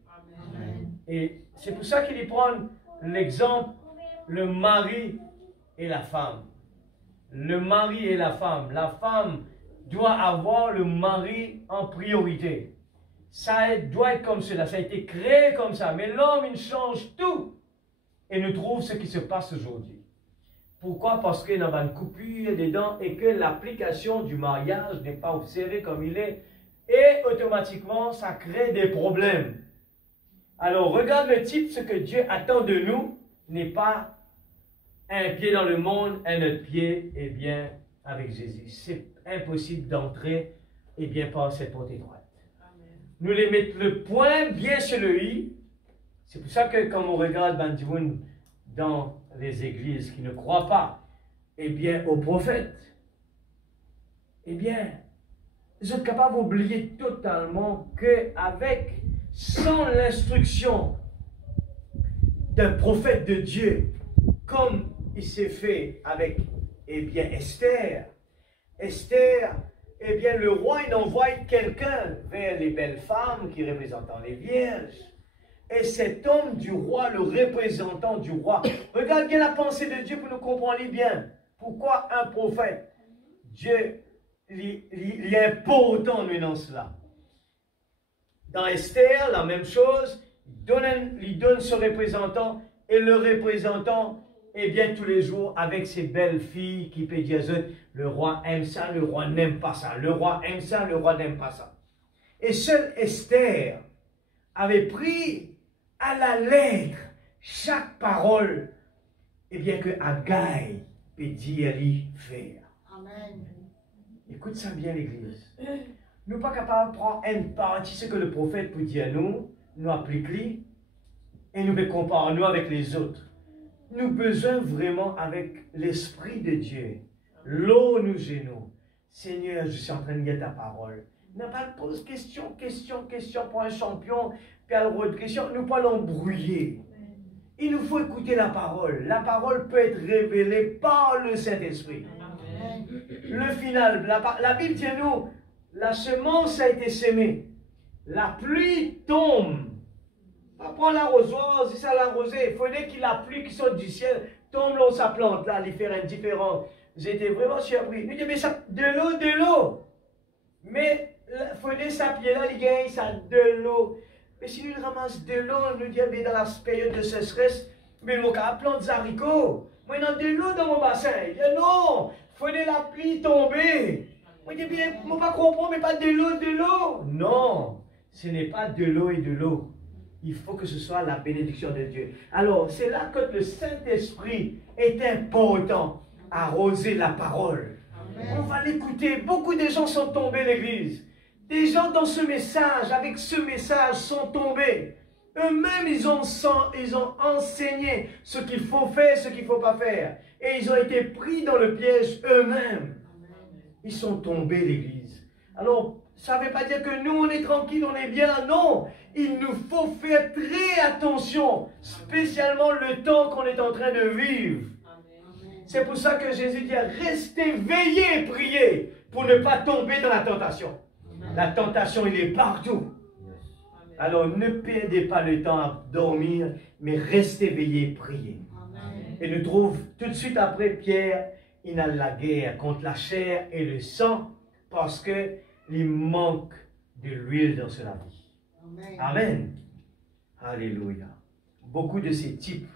Amen. Et c'est pour ça qu'il y prend l'exemple, le mari et la femme. Le mari et la femme. La femme doit avoir le mari en priorité. Ça doit être comme cela, ça a été créé comme ça. Mais l'homme, il change tout. Et nous trouve ce qui se passe aujourd'hui. Pourquoi? Parce qu'il y a une coupure dedans et que l'application du mariage n'est pas observée comme il est. Et automatiquement, ça crée des problèmes. Alors, regarde le type, ce que Dieu attend de nous n'est pas un pied dans le monde, un autre pied, eh bien, avec Jésus. C'est impossible d'entrer, eh bien, par cette porte étroite. Amen. Nous les mettons le point bien sur le i. C'est pour ça que quand on regarde Bandioun dans les églises qui ne croient pas, eh bien, aux prophètes, eh bien, ils sont capables d'oublier totalement qu'avec, sans l'instruction d'un prophète de Dieu, comme il s'est fait avec, eh bien, Esther, eh bien, le roi, il envoie quelqu'un vers les belles femmes qui représentent les vierges. Et cet homme du roi, le représentant du roi, regarde bien la pensée de Dieu pour nous comprendre bien. Pourquoi un prophète, Dieu, il est important dans cela. Dans Esther, la même chose, il lui donne son représentant, et le représentant, eh bien, tous les jours, avec ses belles filles qui peut dire, le roi aime ça, le roi n'aime pas ça, le roi aime ça, le roi n'aime pas ça. Et seule Esther avait pris à la lettre chaque parole, eh bien, que Haggai peut dire lui faire. Amen. Écoute ça bien, l'Église. Nous ne sommes pas capables de prendre une partie ce que le prophète peut dire nous appliquer, et nous pouvons comparer nous avec les autres. Nous avons besoin vraiment avec l'Esprit de Dieu. L'eau nous gêne. Seigneur, je suis en train de lire ta parole. N'a pas de pose question pour un champion, puis à l'autre question, nous ne pas l'embrouiller. Il nous faut écouter la parole. La parole peut être révélée par le Saint-Esprit. Le final, la Bible dit nous, la semence a été sémée. La pluie tombe Prends l'arrosoir, si ça l'arrosé, il fallait qu'il la pluie qui saute du ciel, tombe dans sa plante là, les faire indifférents. J'étais vraiment surpris. Il dit, mais ça, de l'eau. Mais il fallait s'appuyer là, les gars, ça de l'eau. Mais si nous ramasse de l'eau, nous dit, mais dans la période de sécheresse, mais nous avons planté des haricots. Moi, il y a de l'eau dans mon bassin. Il dit, non, il fallait la pluie tomber. Moi, je dis, bien, je ne pas comprendre, mais pas de l'eau. Non, ce n'est pas de l'eau et de l'eau. Il faut que ce soit la bénédiction de Dieu. Alors, c'est là que le Saint-Esprit est important. Arroser la parole. Amen. On va l'écouter. Beaucoup de gens sont tombés l'église. Des gens dans ce message, avec ce message, sont tombés. Eux-mêmes, ils ont enseigné ce qu'il faut faire, ce qu'il ne faut pas faire. Et ils ont été pris dans le piège eux-mêmes. Ils sont tombés l'église. Alors, ça ne veut pas dire que nous, on est tranquille, on est bien. Non, il nous faut faire très attention, spécialement le temps qu'on est en train de vivre. C'est pour ça que Jésus dit, restez veillés et priez pour ne pas tomber dans la tentation. La tentation, il est partout. Alors, ne perdez pas le temps à dormir, mais restez veillés et priez. Et nous trouve tout de suite après Pierre, il a la guerre contre la chair et le sang parce qu'il manque de l'huile dans cela vie. Amen. Alléluia. Beaucoup de ces types,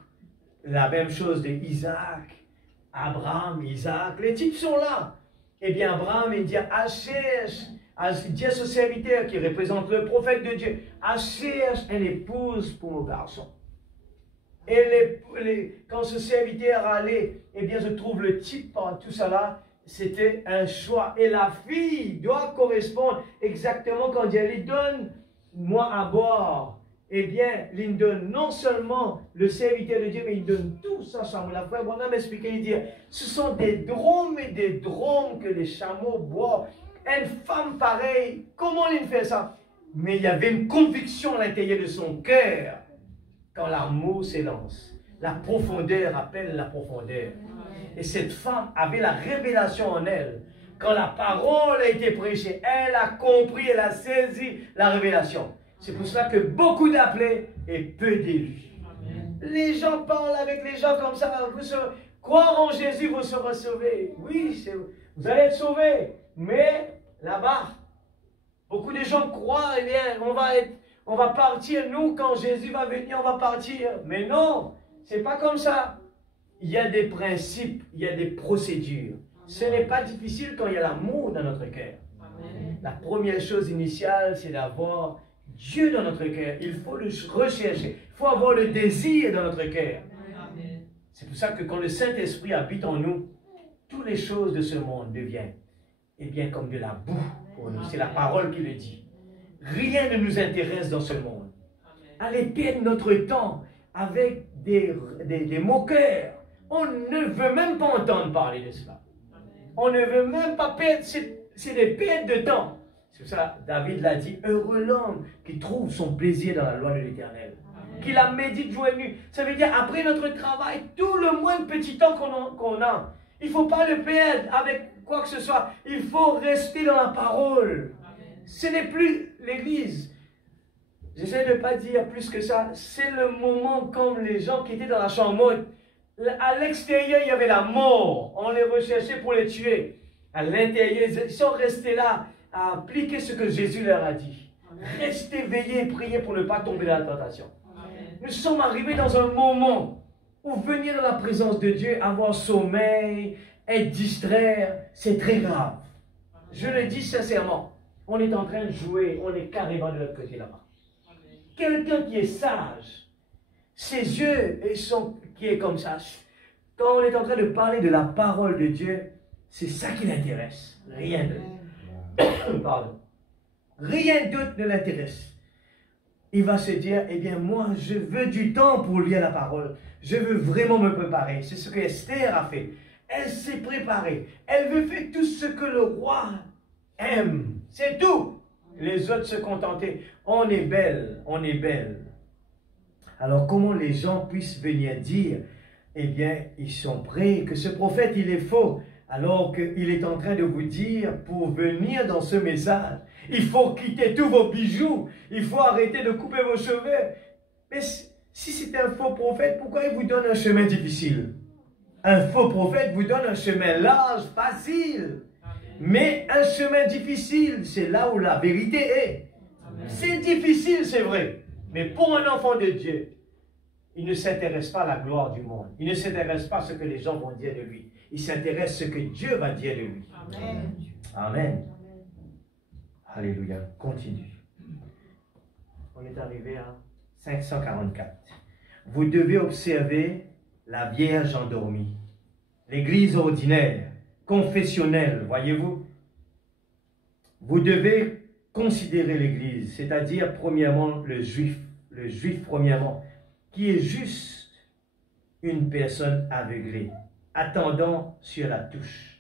la même chose de Isaac, Abraham, Isaac, les types sont là. Eh bien, Abraham, il dit à ce serviteur qui représente le prophète de Dieu, cherche une épouse pour mon garçon. Et quand ce serviteur allait, eh bien, je trouve le type par tout ça là, c'était un choix. Et la fille doit correspondre exactement quand Dieu lui donne, moi à boire. Eh bien, il donne non seulement le serviteur de Dieu, mais il donne tout ça. La frère Branham m'expliquait, il dit, ce sont des drômes et des drômes que les chameaux boivent. Une femme pareille, comment il fait ça? Mais il y avait une conviction à l'intérieur de son cœur quand l'amour s'élance. La profondeur appelle la profondeur. Et cette femme avait la révélation en elle. Quand la parole a été prêchée, elle a compris, elle a saisi la révélation. C'est pour cela que beaucoup d'appelés et peu d'élus. Les gens parlent avec les gens comme ça. Croire en Jésus, vous serez sauvés. Oui, vous allez être sauvés. Mais là-bas, beaucoup de gens croient, eh bien, on va partir. Nous, quand Jésus va venir, on va partir. Mais non, c'est pas comme ça. Il y a des principes, il y a des procédures. Ce n'est pas difficile quand il y a l'amour dans notre cœur. La première chose initiale, c'est d'avoir Dieu dans notre cœur. Il faut le rechercher. Il faut avoir le désir dans notre cœur. C'est pour ça que quand le Saint-Esprit habite en nous, toutes les choses de ce monde deviennent, eh bien, comme de la boue pour nous. C'est la parole qui le dit. Rien ne nous intéresse dans ce monde. Allez perdre notre temps avec des moqueurs. On ne veut même pas entendre parler de cela. On ne veut même pas perdre. C'est des pertes de temps. C'est pour ça David l'a dit, heureux l'homme qui trouve son plaisir dans la loi de l'Éternel. Qui la médite jour et nuit. Ça veut dire après notre travail, tout le moins petit temps qu'on a, il ne faut pas le perdre avec quoi que ce soit. Il faut rester dans la parole. Ce n'est plus l'église. J'essaie de ne pas dire plus que ça. C'est le moment comme les gens qui étaient dans la chambre. À l'extérieur, il y avait la mort. On les recherchait pour les tuer. À l'intérieur, ils sont restés là à appliquer ce que Jésus leur a dit. Restez veillés et priez pour ne pas tomber dans la tentation. Nous sommes arrivés dans un moment où venir dans la présence de Dieu, avoir sommeil, être distrait, c'est très grave. Je le dis sincèrement. On est en train de jouer, on est carrément de l'autre côté là-bas. Quelqu'un qui est sage, ses yeux qui est comme ça. Quand on est en train de parler de la parole de Dieu, c'est ça qui l'intéresse. Rien d'autre. Pardon. Rien d'autre ne l'intéresse. Il va se dire, eh bien moi, je veux du temps pour lire la parole. Je veux vraiment me préparer. C'est ce que Esther a fait. Elle s'est préparée. Elle veut faire tout ce que le roi aime. C'est tout. Les autres se contentaient. On est belle, on est belle. Alors comment les gens puissent venir dire, eh bien, ils sont prêts, que ce prophète, il est faux, alors qu'il est en train de vous dire, pour venir dans ce message, il faut quitter tous vos bijoux, il faut arrêter de couper vos cheveux. Mais si c'est un faux prophète, pourquoi il vous donne un chemin difficile? Un faux prophète vous donne un chemin large, facile. Mais un chemin difficile, c'est là où la vérité est. C'est difficile, c'est vrai. Mais pour un enfant de Dieu, il ne s'intéresse pas à la gloire du monde. Il ne s'intéresse pas à ce que les gens vont dire de lui. Il s'intéresse à ce que Dieu va dire de lui. Amen. Amen. Alléluia. Continue. On est arrivé à 544. Vous devez observer la Vierge endormie. L'église ordinaire, confessionnelle, voyez-vous. Vous devez considérer l'église, c'est-à-dire premièrement le juif premièrement, qui est juste une personne aveuglée, attendant sur la touche.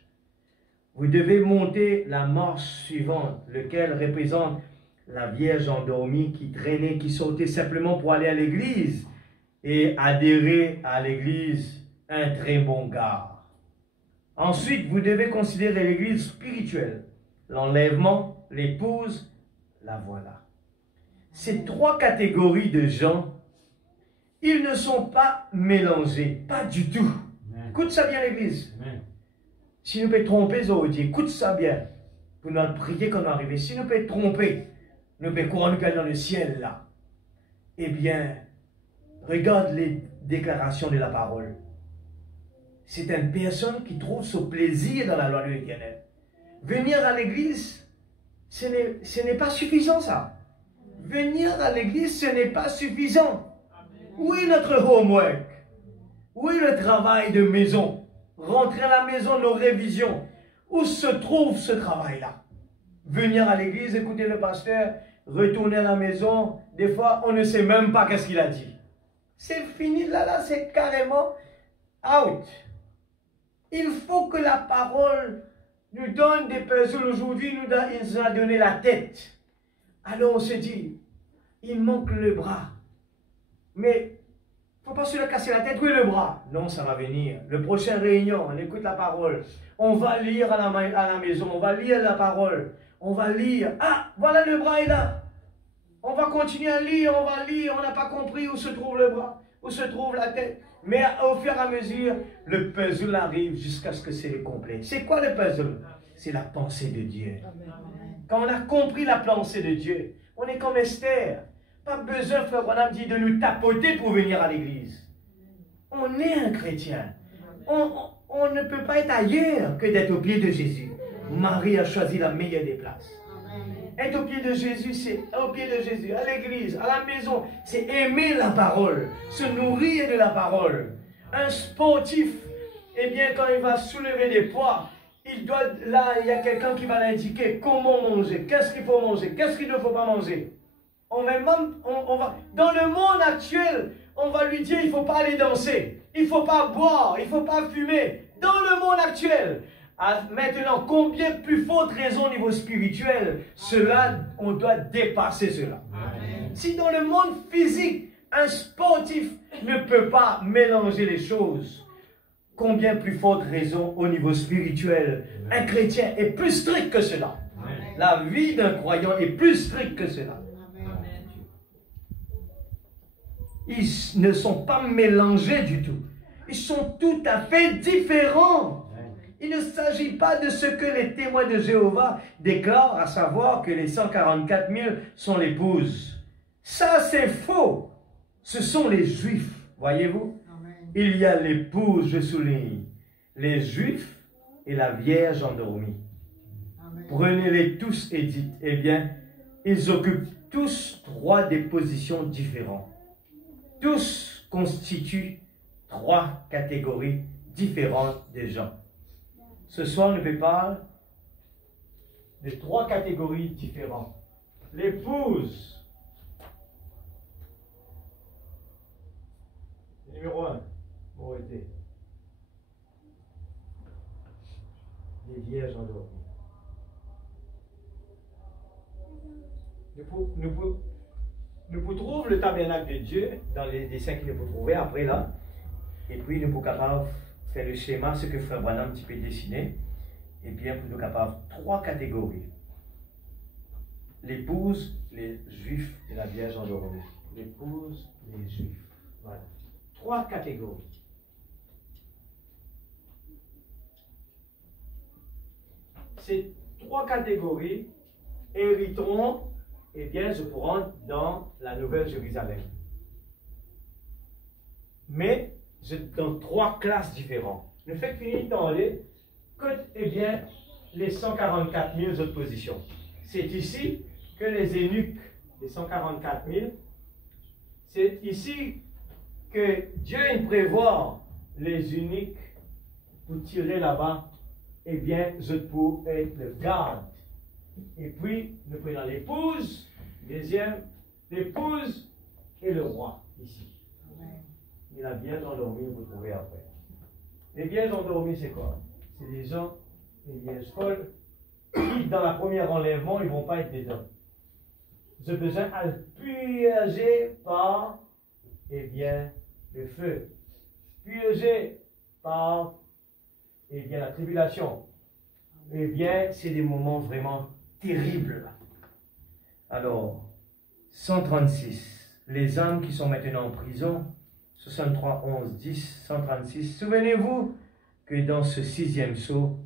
Vous devez monter la marche suivante, lequel représente la Vierge endormie qui traînait, qui sautait simplement pour aller à l'église et adhérer à l'église, un très bon gars. Ensuite, vous devez considérer l'église spirituelle, l'enlèvement, l'épouse, la voilà. Ces trois catégories de gens, ils ne sont pas mélangés, pas du tout. Amen. Écoute ça bien l'église. Si nous pouvons tromper, Zodi, écoute ça bien. Pour notre prier quand on arrive. Si nous pouvons tromper, nous pouvons courir dans le ciel là. Eh bien, regarde les déclarations de la parole. C'est une personne qui trouve son plaisir dans la loi de l'Éternel. Venir à l'église, ce n'est pas suffisant ça. Venir à l'église, ce n'est pas suffisant. Où est notre homework? Où est le travail de maison? Rentrer à la maison, nos révisions. Où se trouve ce travail-là? Venir à l'église, écouter le pasteur, retourner à la maison. Des fois, on ne sait même pas qu'est-ce qu'il a dit. C'est fini là, c'est carrément out. Il faut que la parole nous donne des personnes. Aujourd'hui, il nous a donné la tête. Alors on se dit, il manque le bras. Mais il ne faut pas se le casser la tête. Où est le bras? Non, ça va venir. Le prochain réunion, on écoute la parole. On va lire à la maison. On va lire la parole. On va lire. Ah, voilà le bras est là. On va continuer à lire. On va lire. On n'a pas compris où se trouve le bras. Où se trouve la tête. Mais au fur et à mesure, le puzzle arrive jusqu'à ce que c'est complet. C'est quoi le puzzle? C'est la pensée de Dieu. Quand on a compris la pensée de Dieu, on est comme Esther. Pas besoin, frère Branham dit, de nous tapoter pour venir à l'église. On est un chrétien. On ne peut pas être ailleurs que d'être au pied de Jésus. Marie a choisi la meilleure des places. Être au pied de Jésus, c'est au pied de Jésus, à l'église, à la maison, c'est aimer la parole, se nourrir de la parole. Un sportif, eh bien, quand il va soulever des poids, il y a quelqu'un qui va l'indiquer comment manger, qu'est-ce qu'il faut manger, qu'est-ce qu'il ne faut pas manger. Dans le monde actuel, on va lui dire il ne faut pas aller danser, il ne faut pas boire, il ne faut pas fumer. Dans le monde actuel, maintenant, combien plus forte raison au niveau spirituel, on doit dépasser cela. Amen. Si dans le monde physique, un sportif ne peut pas mélanger les choses, combien plus forte raison au niveau spirituel, un chrétien est plus strict que cela. Amen. La vie d'un croyant est plus stricte que cela. Amen. Ils ne sont pas mélangés du tout. Ils sont tout à fait différents. Il ne s'agit pas de ce que les témoins de Jéhovah déclarent, à savoir que les 144 000 sont l'épouse. Ça, c'est faux. Ce sont les Juifs, voyez-vous. Il y a l'épouse, je souligne, les Juifs et la Vierge endormie. Prenez-les tous et dites, eh bien, ils occupent tous trois des positions différentes. Tous constituent trois catégories différentes de gens. Ce soir, nous vous parle de trois catégories différentes. L'épouse. Numéro 1. Moralité. Les vierges endormies. Nous pouvons trouver le tabernacle de Dieu dans les dessins qu'il nous faut trouver après là. Et puis nous pouvons capables faire le schéma, ce que Frère Branham peut dessiner. Et bien nous capables trois catégories. L'épouse, les juifs et la vierge endormie. L'épouse, les Juifs. Voilà. 3 catégories. Ces 3 catégories hériteront, eh bien, je pourrai dans la Nouvelle Jérusalem. Mais dans 3 classes différentes. Le fait finit dans les que, eh bien, les 144 000 autres positions. C'est ici que les eunuques, les 144 000, c'est ici que Dieu prévoit les eunuques pour tirer là-bas, eh bien, je pour être le garde. Et puis, nous prenons l'épouse, deuxième, l'épouse et le roi, ici. Et la vierge endormie, vous trouvez après. Les vierges endormies, c'est quoi? C'est des gens, les vierges folles, qui, dans la première enlèvement, ils ne vont pas être dedans. J'ai besoin à le purger par, eh bien, le feu. Purger par, eh bien, la tribulation. Eh bien, c'est des moments vraiment terribles. Alors, 136, les âmes qui sont maintenant en prison, 63, 11, 10, 136. Souvenez-vous que dans ce 6e sceau,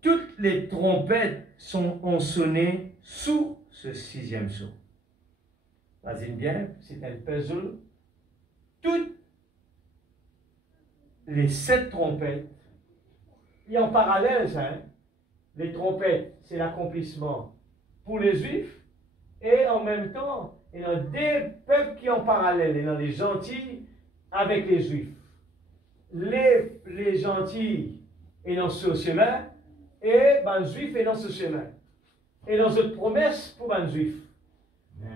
toutes les trompettes ont sonné sous ce 6e sceau. Imagine bien, c'est un puzzle. Toutes les 7 trompettes, et en parallèle, hein, les trompettes, c'est l'accomplissement pour les Juifs, et en même temps, il y a des peuples qui en parallèle, il y a les gentils avec les Juifs. Les gentils et dans ce chemin, et les Juifs et dans ce chemin. Et dans cette promesse pour les Juifs.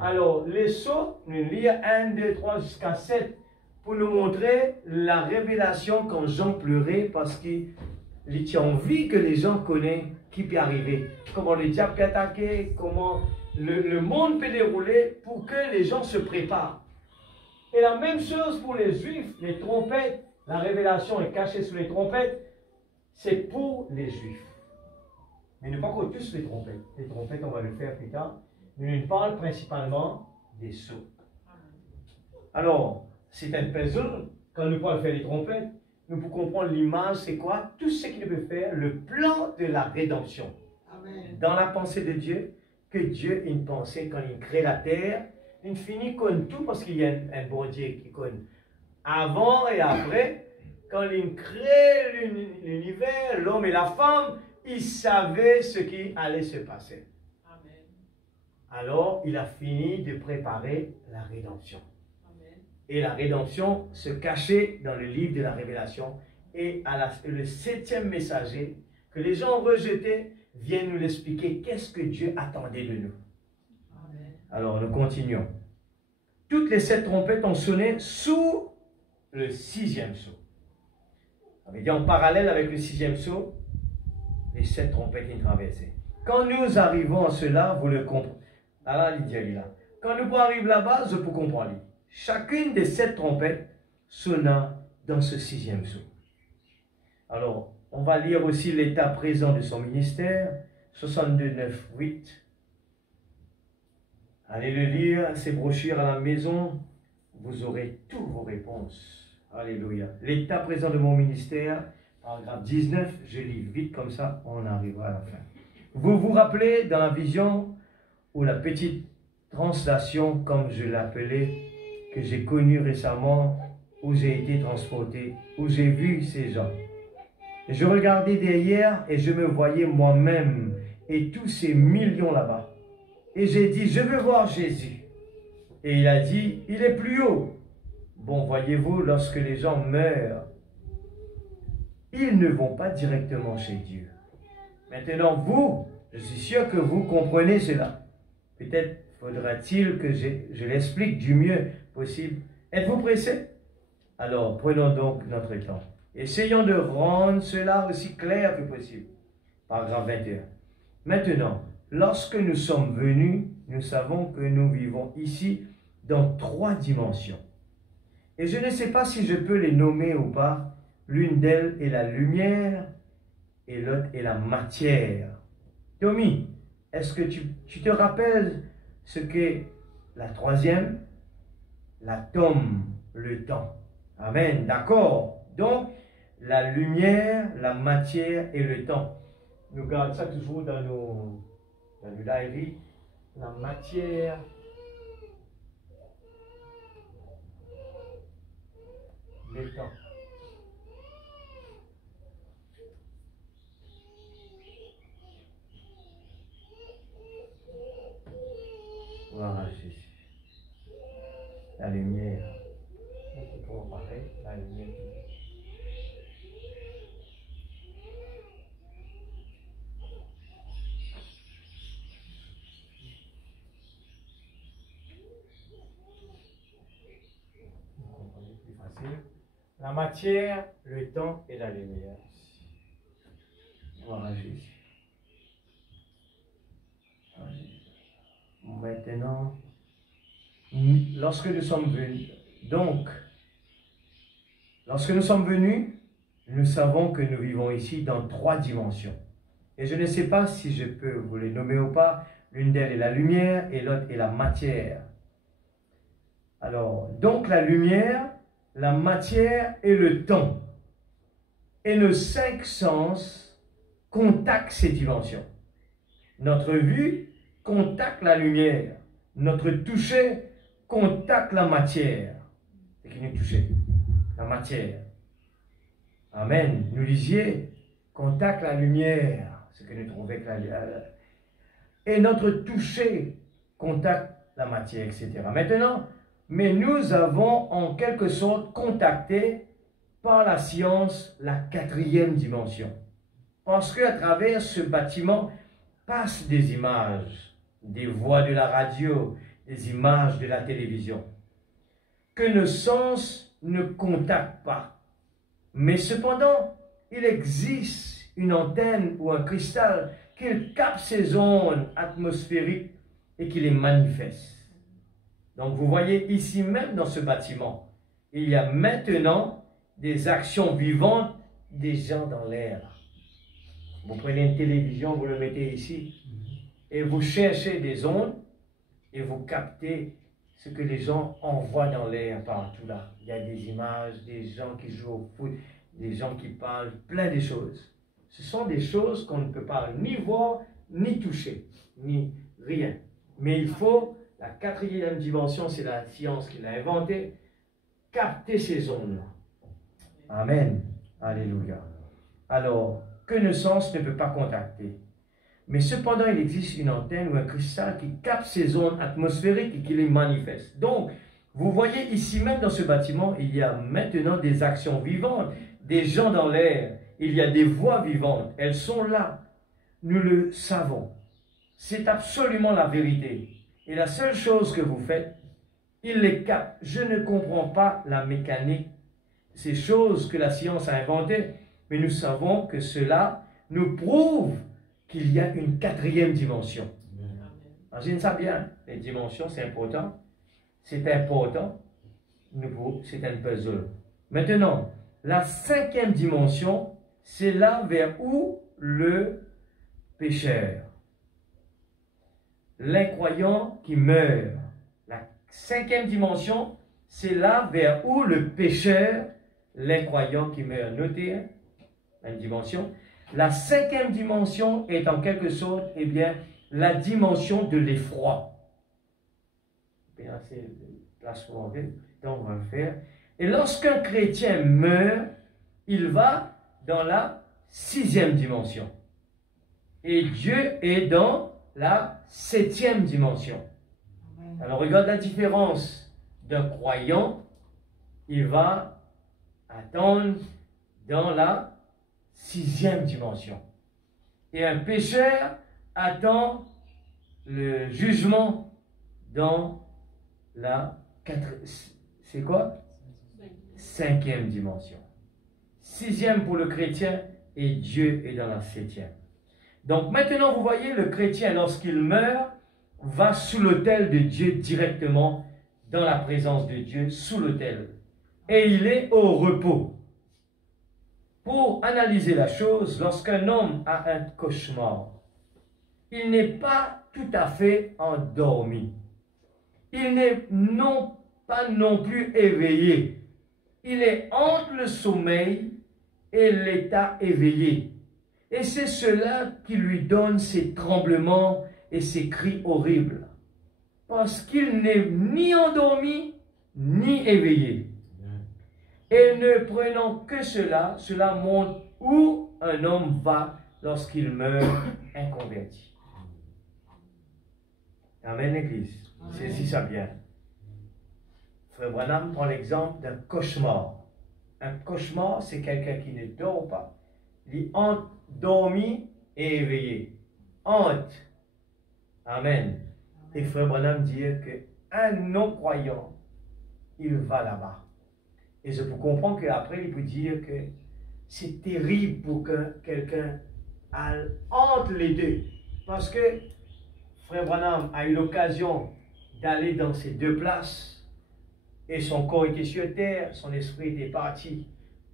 Alors, les sceaux, nous lisons 1, 2, 3 jusqu'à 7 pour nous montrer la révélation quand Jean pleurait parce qu'il a envie que les gens connaissent qui peut arriver. Comment le diable peut attaquer, comment le monde peut dérouler pour que les gens se préparent. Et la même chose pour les Juifs, les trompettes, la révélation est cachée sous les trompettes, c'est pour les Juifs. Mais nous ne parlons pas tous les trompettes. Les trompettes, on va le faire plus tard. Mais nous parlons principalement des sceaux. Alors, c'est un puzzle. Quand nous parlons faire les trompettes, nous pouvons comprendre l'image, c'est quoi? Tout ce qu'il peut faire, le plan de la rédemption. Amen. Dans la pensée de Dieu, que Dieu a une pensée quand il crée la terre, il finit comme tout parce qu'il y a un bon Dieu qui connaît. Avant et après, quand il crée l'univers, l'homme et la femme, il savait ce qui allait se passer. Amen. Alors, il a fini de préparer la rédemption. Amen. Et la rédemption se cachait dans le livre de la Révélation. Et le 7e messager, que les gens rejetaient, vient nous l'expliquer. Qu'est-ce que Dieu attendait de nous? Amen. Alors, nous continuons. Toutes les 7 trompettes ont sonné sous le 6e sceau. Ça veut dire en parallèle avec le 6e sceau, les 7 trompettes qui traversaient. Quand nous arrivons à cela, vous le comprenez. Alors, il dit là. Quand nous arrivons là-bas, je peux comprendre. Chacune des 7 trompettes sonna dans ce 6e sceau. Alors, on va lire aussi l'état présent de son ministère, 62, 9, 8. Allez le lire, ces brochures à la maison, vous aurez toutes vos réponses. Alléluia. L'état présent de mon ministère, paragraphe 19, je lis vite comme ça, on arrivera à la fin. Vous vous rappelez dans la vision ou la petite translation, comme je l'appelais, que j'ai connue récemment, où j'ai été transporté, où j'ai vu ces gens. Je regardais derrière et je me voyais moi-même et tous ces millions là-bas. Et j'ai dit, je veux voir Jésus. Et il a dit, il est plus haut. Bon, voyez-vous, lorsque les gens meurent, ils ne vont pas directement chez Dieu. Maintenant, vous, je suis sûr que vous comprenez cela. Peut-être faudra-t-il que je l'explique du mieux possible. Êtes-vous pressés? Alors, prenons donc notre temps. Essayons de rendre cela aussi clair que possible. Paragraphe 21. Maintenant, lorsque nous sommes venus, nous savons que nous vivons ici dans 3 dimensions. Et je ne sais pas si je peux les nommer ou pas. L'une d'elles est la lumière et l'autre est la matière. Tommy, est-ce que tu te rappelles ce qu'est la 3e? l'atome, le temps. Amen, d'accord? Donc, la lumière, la matière et le temps. Nous gardons ça toujours dans nos diaries. La matière, le temps. Voilà, Jésus. La lumière. C'est trop pareil, la lumière. Vous comprenez plus facile. La matière, le temps et la lumière. Voilà, Jésus. Maintenant, lorsque nous sommes venus, nous savons que nous vivons ici dans 3 dimensions. Et je ne sais pas si je peux vous les nommer ou pas. L'une d'elles est la lumière et l'autre est la matière. Alors, donc la lumière, la matière et le temps. Et nos 5 sens contactent ces dimensions. Notre vue contacte la lumière. Notre toucher contacte la matière. C'est qui nous toucher? La matière. Amen. Nous lisiez, contacte la lumière. Ce que nous trouvons avec la lumière. Et notre toucher contacte la matière, etc. Maintenant, mais nous avons en quelque sorte contacté par la science la 4e dimension. Parce qu'à travers ce bâtiment passent des images, des voix de la radio, des images de la télévision, que nos sens ne contactent pas. Mais cependant, il existe une antenne ou un cristal qui capte ces ondes atmosphériques et qui les manifeste. Donc vous voyez ici même dans ce bâtiment, il y a maintenant des actions vivantes des gens dans l'air. Vous prenez une télévision, vous le mettez ici, et vous cherchez des ondes, et vous captez ce que les gens envoient dans l'air partout là. Il y a des images, des gens qui jouent au foot, des gens qui parlent, plein de choses. Ce sont des choses qu'on ne peut pas ni voir, ni toucher, ni rien. Mais il faut, la 4e dimension, c'est la science qui l'a inventée, capter ces ondes-là. Amen. Alléluia. Alors, que nos sens ne peut pas contacter. Mais cependant, il existe une antenne ou un cristal qui capte ces ondes atmosphériques et qui les manifeste. Donc, vous voyez ici même dans ce bâtiment, il y a maintenant des actions vivantes, des gens dans l'air, il y a des voix vivantes, elles sont là. Nous le savons. C'est absolument la vérité. Et la seule chose que vous faites, il les capte. Je ne comprends pas la mécanique, ces choses que la science a inventées, mais nous savons que cela nous prouve qu'il y a une 4e dimension. Imaginez ça bien, les dimensions, c'est important. C'est important, c'est un puzzle. Maintenant, la 5e dimension, c'est là vers où le pécheur, l'incroyant qui meurt. La 5e dimension, c'est là vers où le pécheur, l'incroyant qui meurt. Notez, une dimension. La 5e dimension est en quelque sorte, eh bien, la dimension de l'effroi. C'est place où on veut, donc on va le faire. Et lorsqu'un chrétien meurt, il va dans la 6e dimension. Et Dieu est dans la 7e dimension. Alors regarde la différence d'un croyant, il va attendre dans la 6e dimension. Et un pécheur attend le jugement dans la 5e dimension. 6e pour le chrétien et Dieu est dans la 7e. Donc maintenant vous voyez le chrétien lorsqu'il meurt va sous l'autel de Dieu directement dans la présence de Dieu sous l'autel. Et il est au repos. Pour analyser la chose, lorsqu'un homme a un cauchemar, il n'est pas tout à fait endormi. Il n'est non pas non plus éveillé. Il est entre le sommeil et l'état éveillé. Et c'est cela qui lui donne ces tremblements et ces cris horribles. Parce qu'il n'est ni endormi, ni éveillé. Et ne prenant que cela, cela montre où un homme va lorsqu'il meurt inconverti. Amen, l'Église. Saisis ça bien. Frère Branham prend l'exemple d'un cauchemar. Un cauchemar, c'est quelqu'un qui ne dort pas. Il est endormi et éveillé. Hante. Amen. Et Frère Branham dit qu'un non-croyant, il va là-bas. Et je peux comprendre qu'après, il peut dire que c'est terrible pour que quelqu'un entre les deux. Parce que Frère Branham a eu l'occasion d'aller dans ces deux places. Et son corps était sur terre, son esprit était parti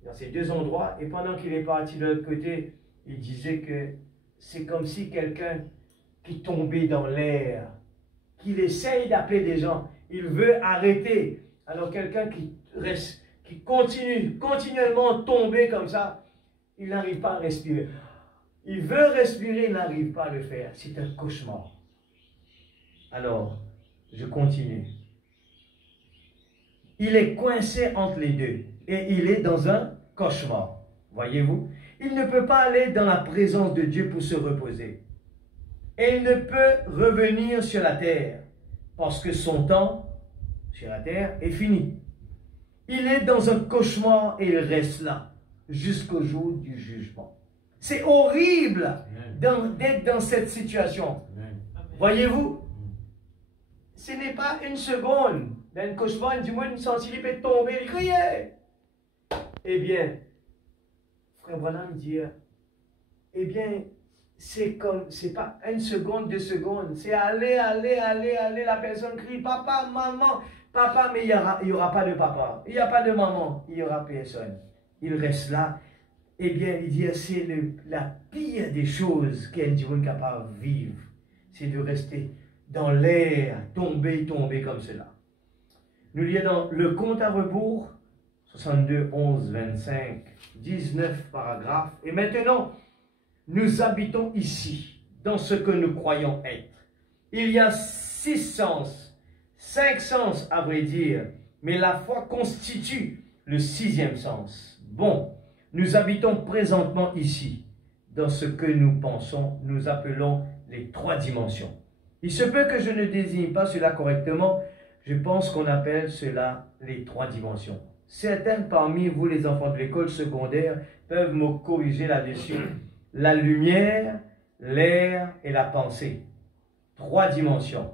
dans ces deux endroits. Et pendant qu'il est parti de l'autre côté, il disait que c'est comme si quelqu'un qui tombait dans l'air, qu'il essaye d'appeler des gens, il veut arrêter. Alors quelqu'un qui reste, qui continue continuellement tomber comme ça, il n'arrive pas à respirer. Il veut respirer, il n'arrive pas à le faire. C'est un cauchemar. Alors, je continue. Il est coincé entre les deux et il est dans un cauchemar. Voyez-vous? Il ne peut pas aller dans la présence de Dieu pour se reposer. Et il ne peut revenir sur la terre parce que son temps sur la terre est fini. Il est dans un cauchemar et il reste là jusqu'au jour du jugement. C'est horrible d'être dans cette situation. Voyez-vous? Ce n'est pas une seconde. Dans le cauchemar, du monde sensible peut tomber, il criait. Eh bien, Frère Branham dit, eh bien, c'est pas une seconde, 2 secondes. C'est aller, la personne crie, papa, maman, papa, mais il n'y aura pas de papa. Il n'y a pas de maman, il n'y aura personne. Il reste là. Eh bien, il dit, c'est la pire des choses qu'un monde capable de vivre. C'est de rester dans l'air, tomber comme cela. Nous lisons dans le compte à rebours, 62, 11, 25, 19 paragraphes. Et maintenant, nous habitons ici, dans ce que nous croyons être. Il y a 6 sens, 5 sens à vrai dire, mais la foi constitue le 6e sens. Bon, nous habitons présentement ici, dans ce que nous pensons, nous appelons les 3 dimensions. Il se peut que je ne désigne pas cela correctement. Je pense qu'on appelle cela les 3 dimensions. Certains parmi vous, les enfants de l'école secondaire, peuvent me corriger là-dessus. La lumière, l'air et la pensée. 3 dimensions.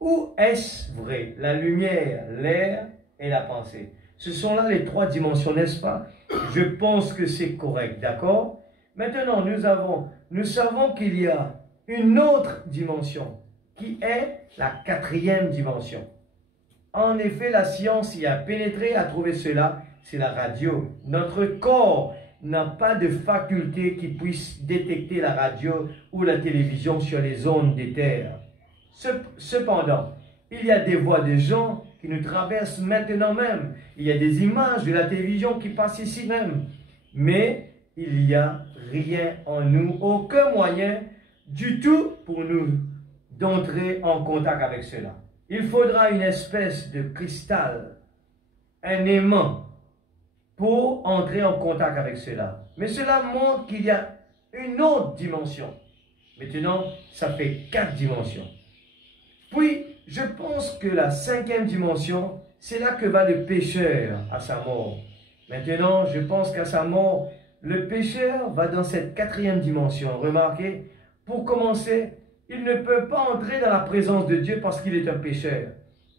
Où est-ce vrai? La lumière, l'air et la pensée. Ce sont là les 3 dimensions, n'est-ce pas? Je pense que c'est correct, d'accord? Maintenant, nous savons qu'il y a une autre dimension qui est la 4e dimension. En effet, la science y a pénétré, a trouvé cela, c'est la radio. Notre corps n'a pas de faculté qui puisse détecter la radio ou la télévision sur les ondes d'éther. Cependant, il y a des voix de gens qui nous traversent maintenant même. Il y a des images de la télévision qui passent ici même. Mais il n'y a rien en nous, aucun moyen du tout pour nous d'entrer en contact avec cela. Il faudra une espèce de cristal, un aimant, pour entrer en contact avec cela. Mais cela montre qu'il y a une autre dimension. Maintenant, ça fait 4 dimensions. Puis, je pense que la 5e dimension, c'est là que va le pécheur à sa mort. Maintenant, je pense qu'à sa mort, le pécheur va dans cette 4e dimension. Remarquez, pour commencer, il ne peut pas entrer dans la présence de Dieu parce qu'il est un pécheur.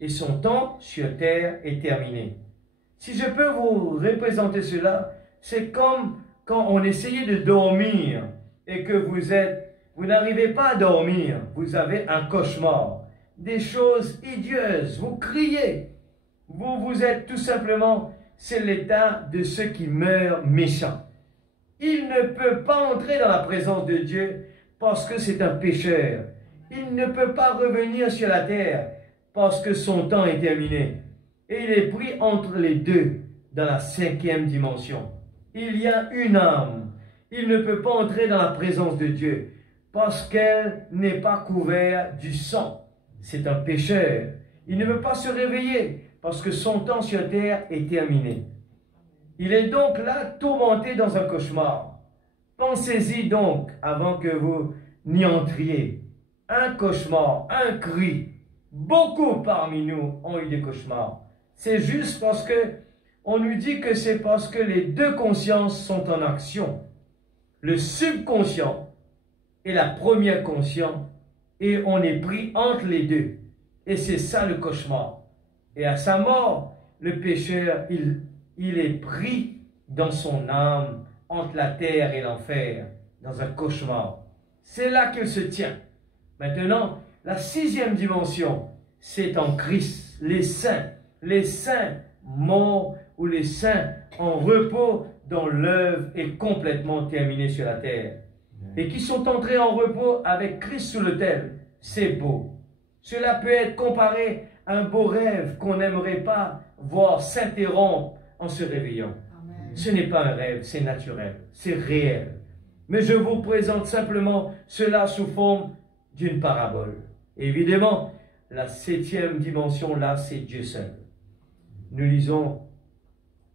Et son temps sur terre est terminé. Si je peux vous représenter cela, c'est comme quand on essayait de dormir et que vous n'arrivez pas à dormir, vous avez un cauchemar, des choses hideeuses, vous criez, vous êtes tout simplement, c'est l'état de ceux qui meurent méchants. Il ne peut pas entrer dans la présence de Dieu parce que c'est un pécheur. Il ne peut pas revenir sur la terre parce que son temps est terminé. et il est pris entre les deux dans la 5e dimension. Il y a une âme. Il ne peut pas entrer dans la présence de Dieu parce qu'elle n'est pas couverte du sang. C'est un pécheur. Il ne veut pas se réveiller parce que son temps sur terre est terminé. Il est donc là tourmenté dans un cauchemar. Pensez-y donc avant que vous n'y entriez. Un cauchemar, un cri. Beaucoup parmi nous ont eu des cauchemars. C'est juste parce que on nous dit que c'est parce que les deux consciences sont en action. Le subconscient et la première conscience, et on est pris entre les deux. Et c'est ça le cauchemar. Et à sa mort, le pécheur, il est pris dans son âme, entre la terre et l'enfer, dans un cauchemar. C'est là qu'il se tient. Maintenant, la 6e dimension, c'est en Christ, les saints morts ou les saints en repos dont l'œuvre est complètement terminée sur la terre. Et qui sont entrés en repos avec Christ sur l'autel. C'est beau. Cela peut être comparé à un beau rêve qu'on n'aimerait pas voir s'interrompre en se réveillant. Amen. Ce n'est pas un rêve, c'est naturel, c'est réel. Mais je vous présente simplement cela sous forme d'une parabole. Évidemment, la 7e dimension, là, c'est Dieu seul. Nous lisons,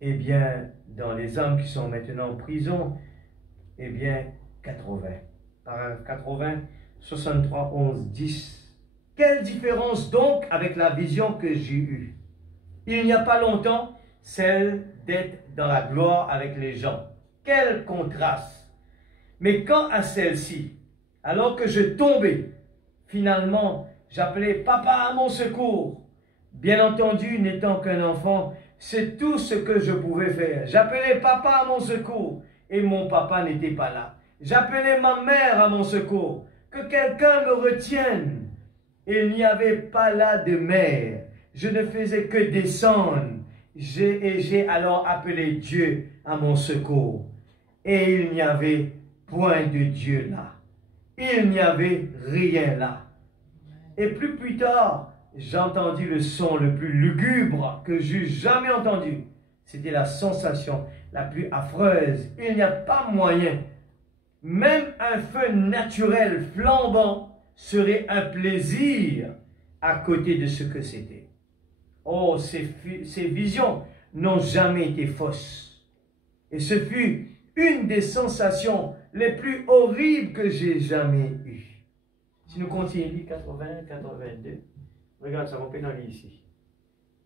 eh bien, dans les âmes qui sont maintenant en prison, eh bien, 80. Paragraphe 80, 63, 11, 10. Quelle différence donc avec la vision que j'ai eue? Il n'y a pas longtemps, celle d'être dans la gloire avec les gens. Quel contraste! Mais quant à celle-ci, alors que je tombais, finalement, j'appelais papa à mon secours. Bien entendu, n'étant qu'un enfant, c'est tout ce que je pouvais faire. J'appelais papa à mon secours et mon papa n'était pas là. J'appelais ma mère à mon secours. Que quelqu'un me retienne. Il n'y avait pas là de mère. Je ne faisais que descendre. J'ai alors appelé Dieu à mon secours. Et il n'y avait point de Dieu là. Il n'y avait rien là. Et plus tard, j'entendis le son le plus lugubre que j'eus jamais entendu. C'était la sensation la plus affreuse. Il n'y a pas moyen. Même un feu naturel flambant serait un plaisir à côté de ce que c'était. Oh, ces visions n'ont jamais été fausses. Et ce fut une des sensations les plus horribles que j'ai jamais eues. Si nous continuons, 80, 82, regarde, ça va pédaler ici.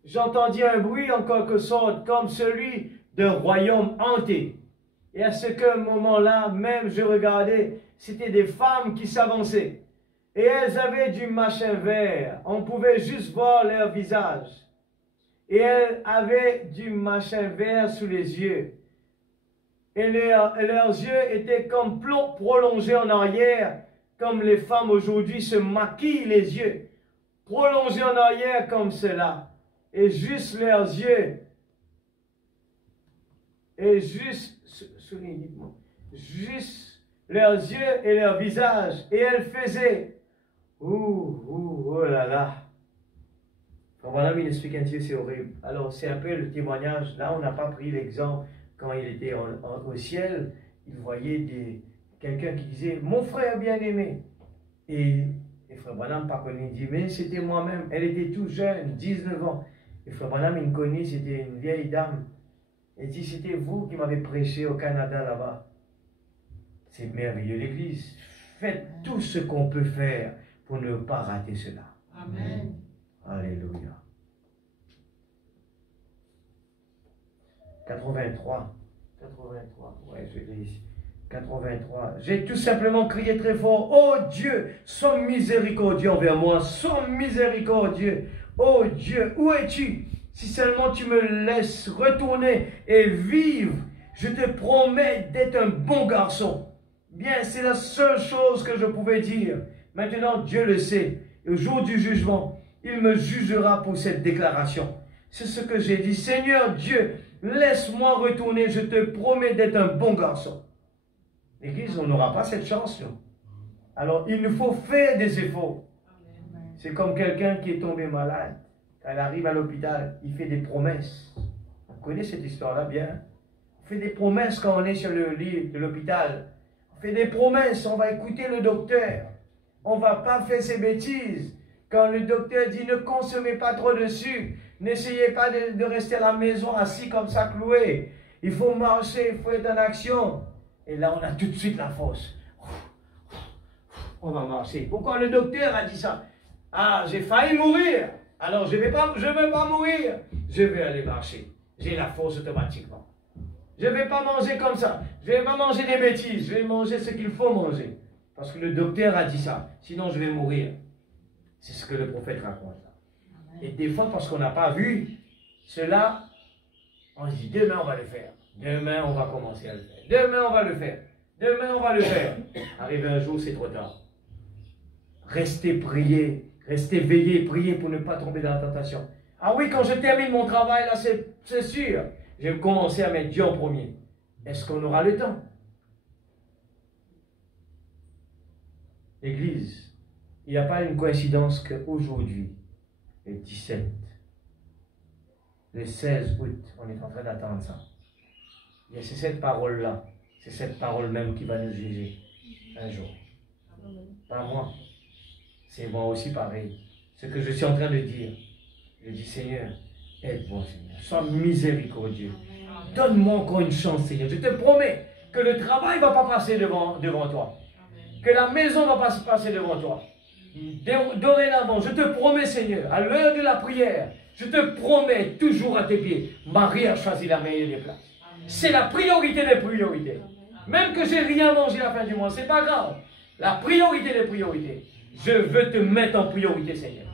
J'entendis un bruit en quelque sorte comme celui d'un royaume hanté. Et à ce moment-là, même je regardais, c'était des femmes qui s'avançaient. Et elles avaient du machin vert. On pouvait juste voir leur visage. Et elles avaient du machin vert sous les yeux. Et leurs yeux étaient comme prolongés en arrière, comme les femmes aujourd'hui se maquillent les yeux. Prolongés en arrière comme cela. Et juste leurs yeux. Et juste leurs yeux et leur visage. Et elles faisaient. Oh là là. Voilà, il explique un Dieu, c'est horrible. Alors, c'est un peu le témoignage. Là, on n'a pas pris l'exemple quand il était au ciel. Il voyait quelqu'un qui disait « Mon frère bien-aimé ». Et Frère Branham pas connu, il dit « Mais c'était moi-même ». Elle était tout jeune, 19 ans. Et Frère Branham, il me connaît, c'était une vieille dame. Il dit « C'était vous qui m'avez prêché au Canada là-bas ». C'est merveilleux, l'Église. Faites tout ce qu'on peut faire pour ne pas rater cela. Amen. Alléluia. 83. Ouais, je l'ai ici. 83. J'ai tout simplement crié très fort. Oh Dieu, sois miséricordieux envers moi. Sois miséricordieux. Oh Dieu, où es-tu? Si seulement tu me laisses retourner et vivre, je te promets d'être un bon garçon. Bien, c'est la seule chose que je pouvais dire. Maintenant, Dieu le sait. Et au jour du jugement, il me jugera pour cette déclaration. C'est ce que j'ai dit. Seigneur Dieu, laisse-moi retourner. Je te promets d'être un bon garçon. L'Église, on n'aura pas cette chance, nous. Alors, il nous faut faire des efforts. C'est comme quelqu'un qui est tombé malade. quand il arrive à l'hôpital, il fait des promesses. On connaît cette histoire-là bien. On fait des promesses quand on est sur le lit de l'hôpital. On fait des promesses, on va écouter le docteur. On ne va pas faire ces bêtises. Quand le docteur dit ne consommez pas trop de sucre, n'essayez pas de rester à la maison assis comme ça cloué. Il faut marcher, il faut être en action. Et là, on a tout de suite la force. On va marcher. Pourquoi le docteur a dit ça? Ah, j'ai failli mourir. Alors, je ne veux pas mourir. Je vais aller marcher. J'ai la force automatiquement. Je ne vais pas manger comme ça. Je ne vais pas manger des bêtises. Je vais manger ce qu'il faut manger. Parce que le docteur a dit ça. Sinon, je vais mourir. C'est ce que le prophète raconte. Et des fois, parce qu'on n'a pas vu cela, on se dit, demain, on va le faire. Demain, on va commencer à le faire. Demain, on va le faire. Demain, on va le faire. Arrive un jour, c'est trop tard. Restez priés. Restez veillés, priez pour ne pas tomber dans la tentation. Ah oui, quand je termine mon travail, là, c'est sûr. Je vais commencer à mettre Dieu en premier. Est-ce qu'on aura le temps? Église, il n'y a pas une coïncidence qu'aujourd'hui, le 17, le 16 août, on est en train d'attendre ça. Et c'est cette parole-là, c'est cette parole même qui va nous juger un jour. Pas moi. C'est moi aussi pareil. Ce que je suis en train de dire, je dis Seigneur, aide-moi Seigneur, sois miséricordieux. Donne-moi encore une chance Seigneur. Je te promets que le travail ne va pas passer devant toi. Que la maison ne va pas passer devant toi. Dorénavant, je te promets Seigneur, à l'heure de la prière, je te promets toujours à tes pieds, Marie a choisi la meilleure des places. C'est la priorité des priorités. Même que j'ai rien mangé à la fin du mois, c'est pas grave. La priorité des priorités. Je veux te mettre en priorité, Seigneur.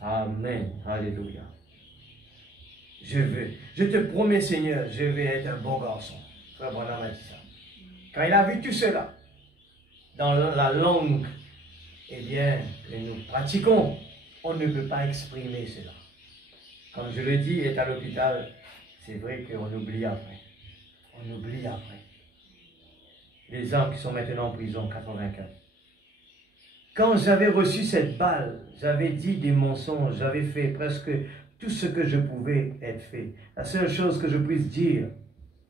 Amen. Alléluia. Je te promets, Seigneur, je vais être un bon garçon. Frère Branham a dit ça. Quand il a vu tout cela, dans la langue, eh bien, que nous pratiquons, on ne peut pas exprimer cela. Comme je le dis, il est à l'hôpital, c'est vrai qu'on oublie après. On oublie après. Les hommes qui sont maintenant en prison, 84. Quand j'avais reçu cette balle, j'avais dit des mensonges, j'avais fait presque tout ce que je pouvais être fait. La seule chose que je puisse dire,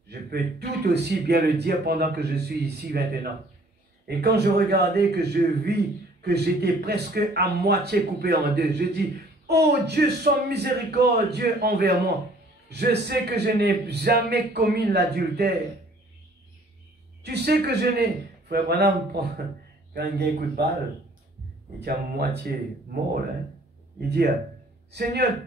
je peux tout aussi bien le dire pendant que je suis ici maintenant. Et quand je regardais, que je vis, que j'étais presque à moitié coupé en deux, je dis, oh Dieu, sois miséricordieux envers moi. Je sais que je n'ai jamais commis l'adultère. Tu sais que je n'ai... Frère Branham, quand il y a un coup de balle, il est à moitié mort, hein? Il dit, Seigneur,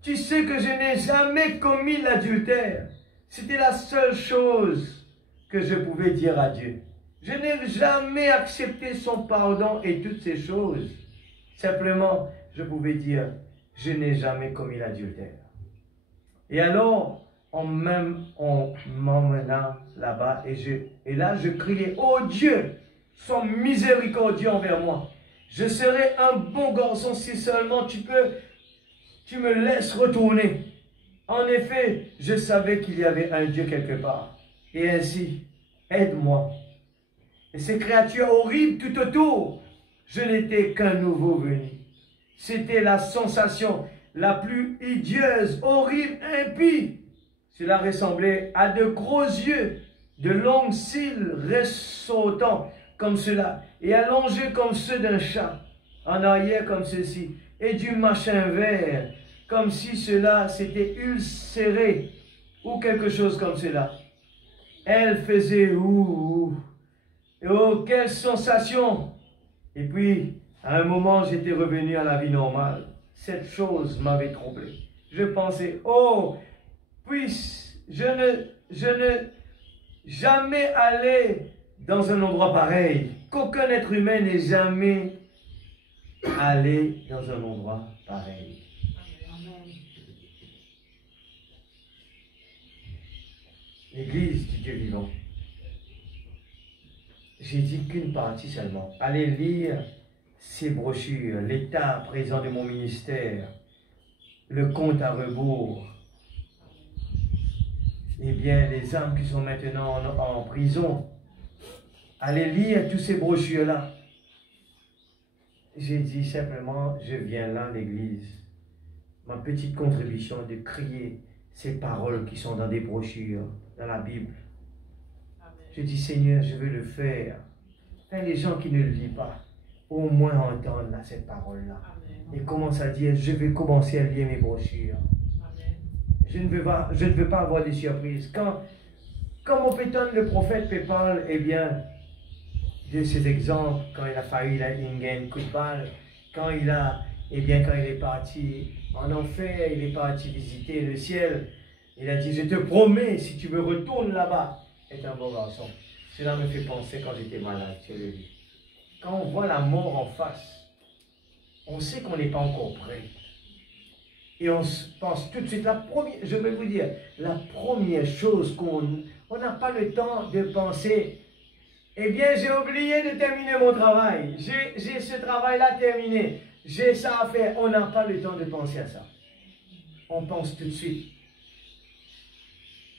tu sais que je n'ai jamais commis l'adultère. C'était la seule chose que je pouvais dire à Dieu. Je n'ai jamais accepté son pardon et toutes ces choses. Simplement, je pouvais dire, je n'ai jamais commis l'adultère. Et alors, on m'emmena là-bas et là, je criais, oh Dieu, sois miséricordieux envers moi. Je serai un bon garçon si seulement tu me laisses retourner. En effet, je savais qu'il y avait un Dieu quelque part. Et ainsi, aide-moi. Et ces créatures horribles tout autour, je n'étais qu'un nouveau venu. C'était la sensation la plus idieuse, horrible, impie. Cela ressemblait à de gros yeux, de longues cils ressortant comme cela, et allongés comme ceux d'un chat, en arrière comme ceci, et du machin vert, comme si cela s'était ulcéré, ou quelque chose comme cela. Elle faisait ouh. Oh, quelle sensation! Et puis, à un moment, j'étais revenu à la vie normale. Cette chose m'avait troublé. Je pensais, oh, puisse je ne jamais aller dans un endroit pareil. Qu'aucun être humain n'ait jamais allé dans un endroit pareil. L'Église du Dieu vivant. J'ai dit qu'une partie seulement. Allez lire ces brochures, l'état présent de mon ministère, le compte à rebours. Eh bien, les âmes qui sont maintenant en prison, allez lire tous ces brochures-là. J'ai dit simplement, je viens là, l'Église, ma petite contribution de crier ces paroles qui sont dans des brochures, dans la Bible. Je dis, Seigneur, je veux le faire. Enfin, les gens qui ne le lisent pas, au moins entendre cette parole-là. Et commence à dire, je vais commencer à lire mes brochures. Je ne veux pas avoir des surprises. Quand mon pétone, le prophète, peut parler, eh bien, de ces exemples, quand il a failli, il a un coup de balle, quand il est parti en enfer, il est parti visiter le ciel, il a dit, je te promets, si tu me retournes là-bas, être un bon garçon. Cela me fait penser quand j'étais malade, je le dis. Quand on voit la mort en face, on sait qu'on n'est pas encore prêt. Et on se pense tout de suite, je vais vous dire, la première chose on n'a pas le temps de penser, eh bien j'ai oublié de terminer mon travail, j'ai ce travail-là terminé, j'ai ça à faire, on n'a pas le temps de penser à ça. On pense tout de suite.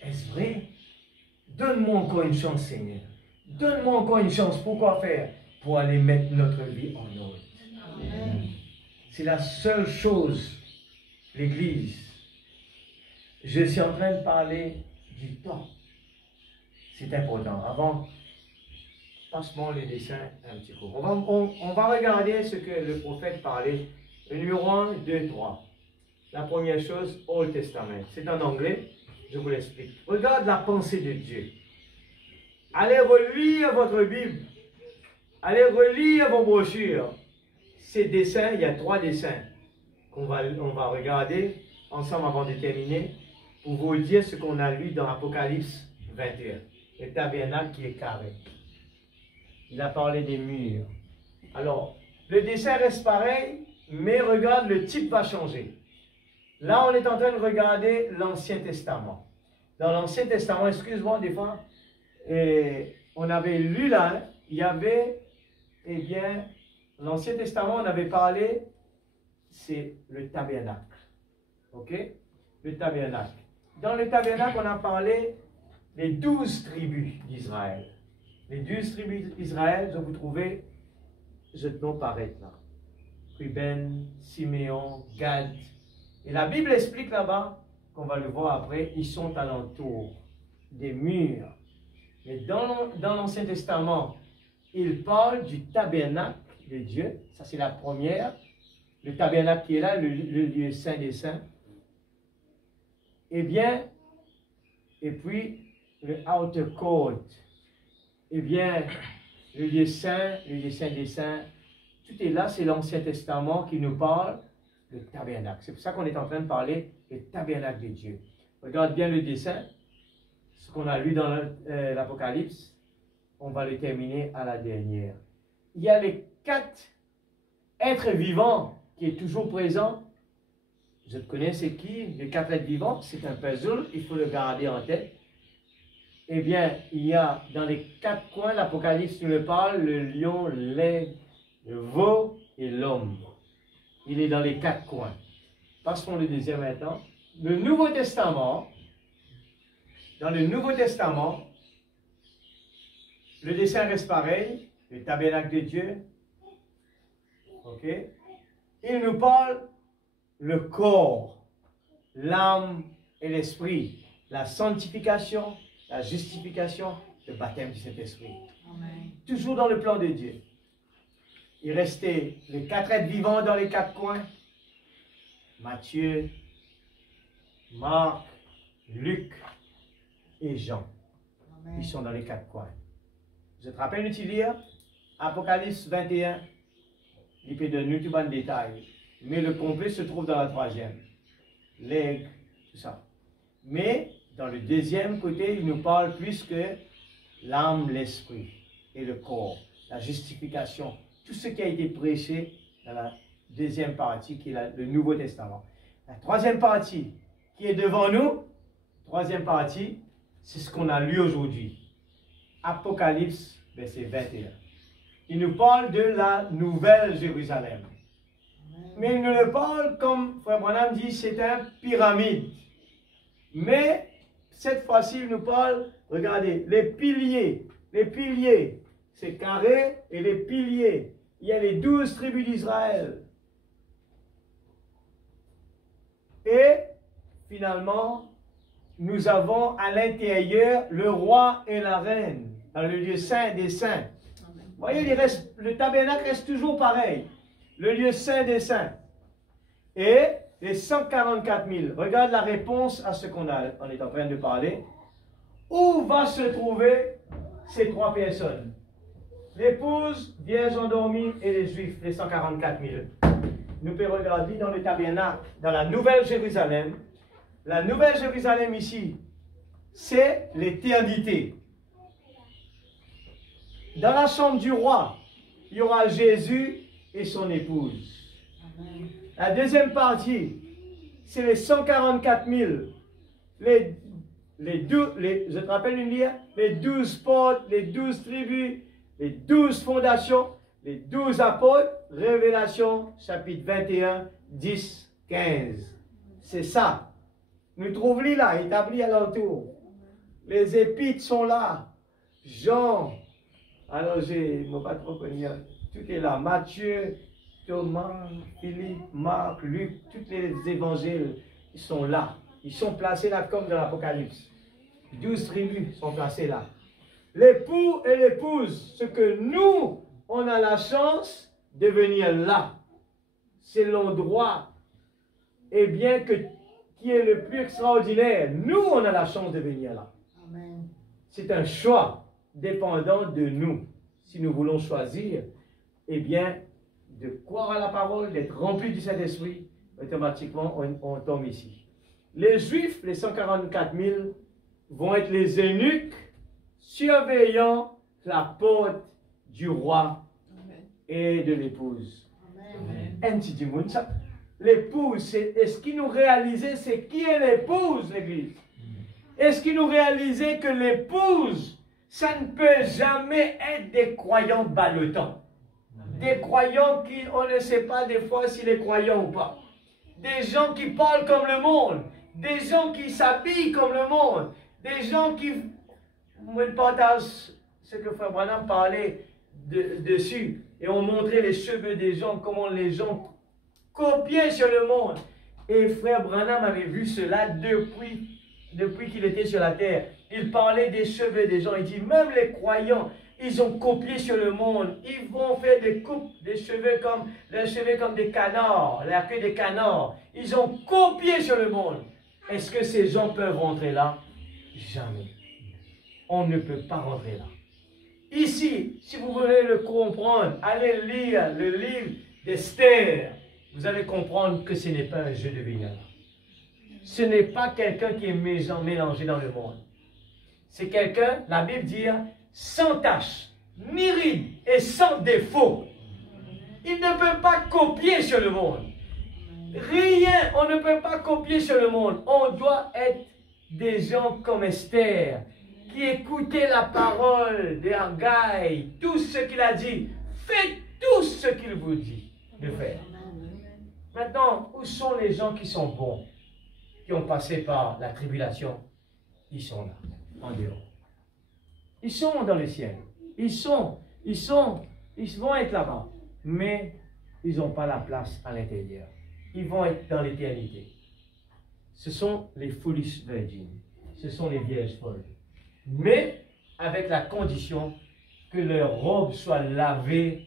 Est-ce vrai? Donne-moi encore une chance, Seigneur. Donne-moi encore une chance. Pourquoi faire? Pour aller mettre notre vie en ordre. C'est la seule chose, l'Église. Je suis en train de parler du temps. C'est important. Avant, passe-moi le dessin un petit peu. On va regarder ce que le prophète parlait. Le numéro 1, 2, 3. La première chose, Old Testament. C'est en anglais. Je vous l'explique. Regarde la pensée de Dieu. Allez relire votre Bible. Allez relire vos brochures. Ces dessins, il y a 3 dessins on va regarder ensemble avant de terminer pour vous dire ce qu'on a lu dans Apocalypse 21. Le tabernacle qui est carré. Il a parlé des murs. Alors, le dessin reste pareil, mais regarde, le type va changer. Là, on est en train de regarder l'Ancien Testament. Dans l'Ancien Testament, excuse-moi, des fois, on avait lu là, il y avait, eh bien, l'Ancien Testament, on avait parlé, c'est le tabernacle. Ok? Le tabernacle. Dans le tabernacle, on a parlé des 12 tribus d'Israël. Les 12 tribus d'Israël, vous trouvez, je te nom paraître là. Ruben, Siméon, Gad. Et la Bible explique là-bas, qu'on va le voir après, ils sont alentour des murs. Mais dans l'Ancien Testament, il parle du tabernacle de Dieu. Ça, c'est la première. Le tabernacle qui est là, le lieu saint des saints. Eh bien, et puis, le outer court. Eh bien, le lieu saint des saints. Tout est là, c'est l'Ancien Testament qui nous parle du tabernacle. C'est pour ça qu'on est en train de parler du tabernacle de Dieu. Regarde bien le dessin. Ce qu'on a lu dans l'Apocalypse, on va le terminer à la dernière. Il y a les 4 êtres vivants qui est toujours présent. Je te connais, c'est qui? Les 4 êtres vivants, c'est un puzzle, il faut le garder en tête. Eh bien, il y a dans les 4 coins, l'Apocalypse nous le parle, le lion, l'aigle, le veau et l'homme. Il est dans les 4 coins. Passons le deuxième maintenant. Le Nouveau Testament, dans le Nouveau Testament, le dessin reste pareil, le tabernacle de Dieu. Ok? Il nous parle le corps, l'âme et l'esprit, la sanctification, la justification, le baptême du Saint-Esprit. Toujours dans le plan de Dieu. Il restait les 4 êtres vivants dans les 4 coins. Matthieu, Marc, Luc et Jean. Amen. Ils sont dans les 4 coins. Je te rappelle de lire Apocalypse 21. Il peut donner tout le détail. Mais le complet se trouve dans la 3e. L'aigle, tout ça. Mais dans le deuxième côté, il nous parle plus que l'âme, l'esprit et le corps. La justification. Tout ce qui a été prêché dans la deuxième partie qui est le Nouveau Testament. La 3e partie qui est devant nous, 3e partie, c'est ce qu'on a lu aujourd'hui. Apocalypse, verset 21. Il nous parle de la nouvelle Jérusalem. Mais il nous le parle comme Frère Branham dit, c'est un pyramide. Mais cette fois-ci, il nous parle, regardez, les piliers, c'est carré et les piliers. Il y a les 12 tribus d'Israël. Et finalement, nous avons à l'intérieur le roi et la reine, dans le lieu saint des saints. Vous voyez, le tabernacle reste toujours pareil. Le lieu saint des saints. Et les 144 000. Regarde la réponse à ce qu'on est en train de parler. Où va se trouver ces trois personnes? L'épouse, vierge endormie et les Juifs, les 144 000. Nous pouvons regarder dans le tabernacle, dans la Nouvelle Jérusalem. La Nouvelle Jérusalem ici, c'est l'éternité. Dans la chambre du roi, il y aura Jésus et son épouse. La deuxième partie, c'est les 144 000. Je te rappelle une lire, les 12 portes, les 12 tribus, les 12 fondations, les 12 apôtres, Révélation, chapitre 21, 10, 15. C'est ça. Nous trouvons là, établi à l'entour. Les épîtres sont là. Jean, alors je ne vais pas trop connaître, tout est là. Matthieu, Thomas, Philippe, Marc, Luc, tous les évangiles, ils sont là. Ils sont placés là comme dans l'Apocalypse. 12 tribus sont placées là. L'époux et l'épouse, ce que nous, on a la chance de venir là. C'est l'endroit, et bien que qui est le plus extraordinaire. Nous, on a la chance de venir là. C'est un choix dépendant de nous. Si nous voulons choisir, eh bien, de croire à la parole, d'être rempli du Saint-Esprit, automatiquement, on tombe ici. Les Juifs, les 144 000, vont être les eunuques surveillant la porte du roi et de l'épouse. L'épouse, est-ce qu'il nous réalisait, c'est qui est l'épouse, l'Église? Est-ce qu'il nous réalisait que l'épouse, ça ne peut jamais être des croyants ballottants? Des croyants qui, on ne sait pas des fois s'il est croyant ou pas. Des gens qui parlent comme le monde. Des gens qui s'habillent comme le monde. Des gens qui... Moi, je partage ce que Frère Branham parlait dessus. Et on montrait les cheveux des gens, comment les gens copiaient sur le monde. Et Frère Branham avait vu cela depuis qu'il était sur la terre. Il parlait des cheveux des gens. Il dit, même les croyants, ils ont copié sur le monde. Ils vont faire des coupes, des cheveux comme des canards, la queue des canards. Ils ont copié sur le monde. Est-ce que ces gens peuvent rentrer là? Jamais. On ne peut pas rentrer là. Ici, si vous voulez le comprendre, allez lire le livre d'Esther. Vous allez comprendre que ce n'est pas un jeu de billard. Ce n'est pas quelqu'un qui est mélangé dans le monde. C'est quelqu'un, la Bible dit, sans tache, ni ride et sans défaut. Il ne peut pas copier sur le monde. Rien, on ne peut pas copier sur le monde. On doit être des gens comme Esther, qui écoutaient la parole de Haggai, tout ce qu'il a dit. Faites tout ce qu'il vous dit de faire. Maintenant, où sont les gens qui sont bons, qui ont passé par la tribulation? Ils sont là, en dehors. Ils sont dans le ciel. Ils vont être là-bas. Mais ils n'ont pas la place à l'intérieur. Ils vont être dans l'éternité. Ce sont les foolish virgins. Ce sont les vierges folles. Mais avec la condition que leurs robes soient lavées,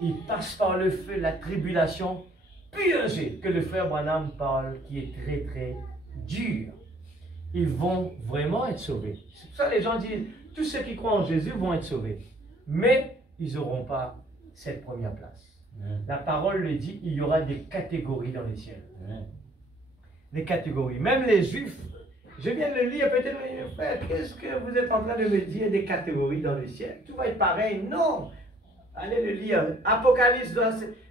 ils passent par le feu, la tribulation purgée, que le frère Branham parle, qui est très très dur. Ils vont vraiment être sauvés. C'est pour ça que les gens disent, tous ceux qui croient en Jésus vont être sauvés. Mais ils n'auront pas cette première place. La parole le dit, il y aura des catégories dans le ciel. Des catégories. Même les Juifs, je viens de le lire, peut-être, frère, qu'est-ce que vous êtes en train de me dire des catégories dans le ciel? Tout va être pareil. Non. Allez le lire. Apocalypse,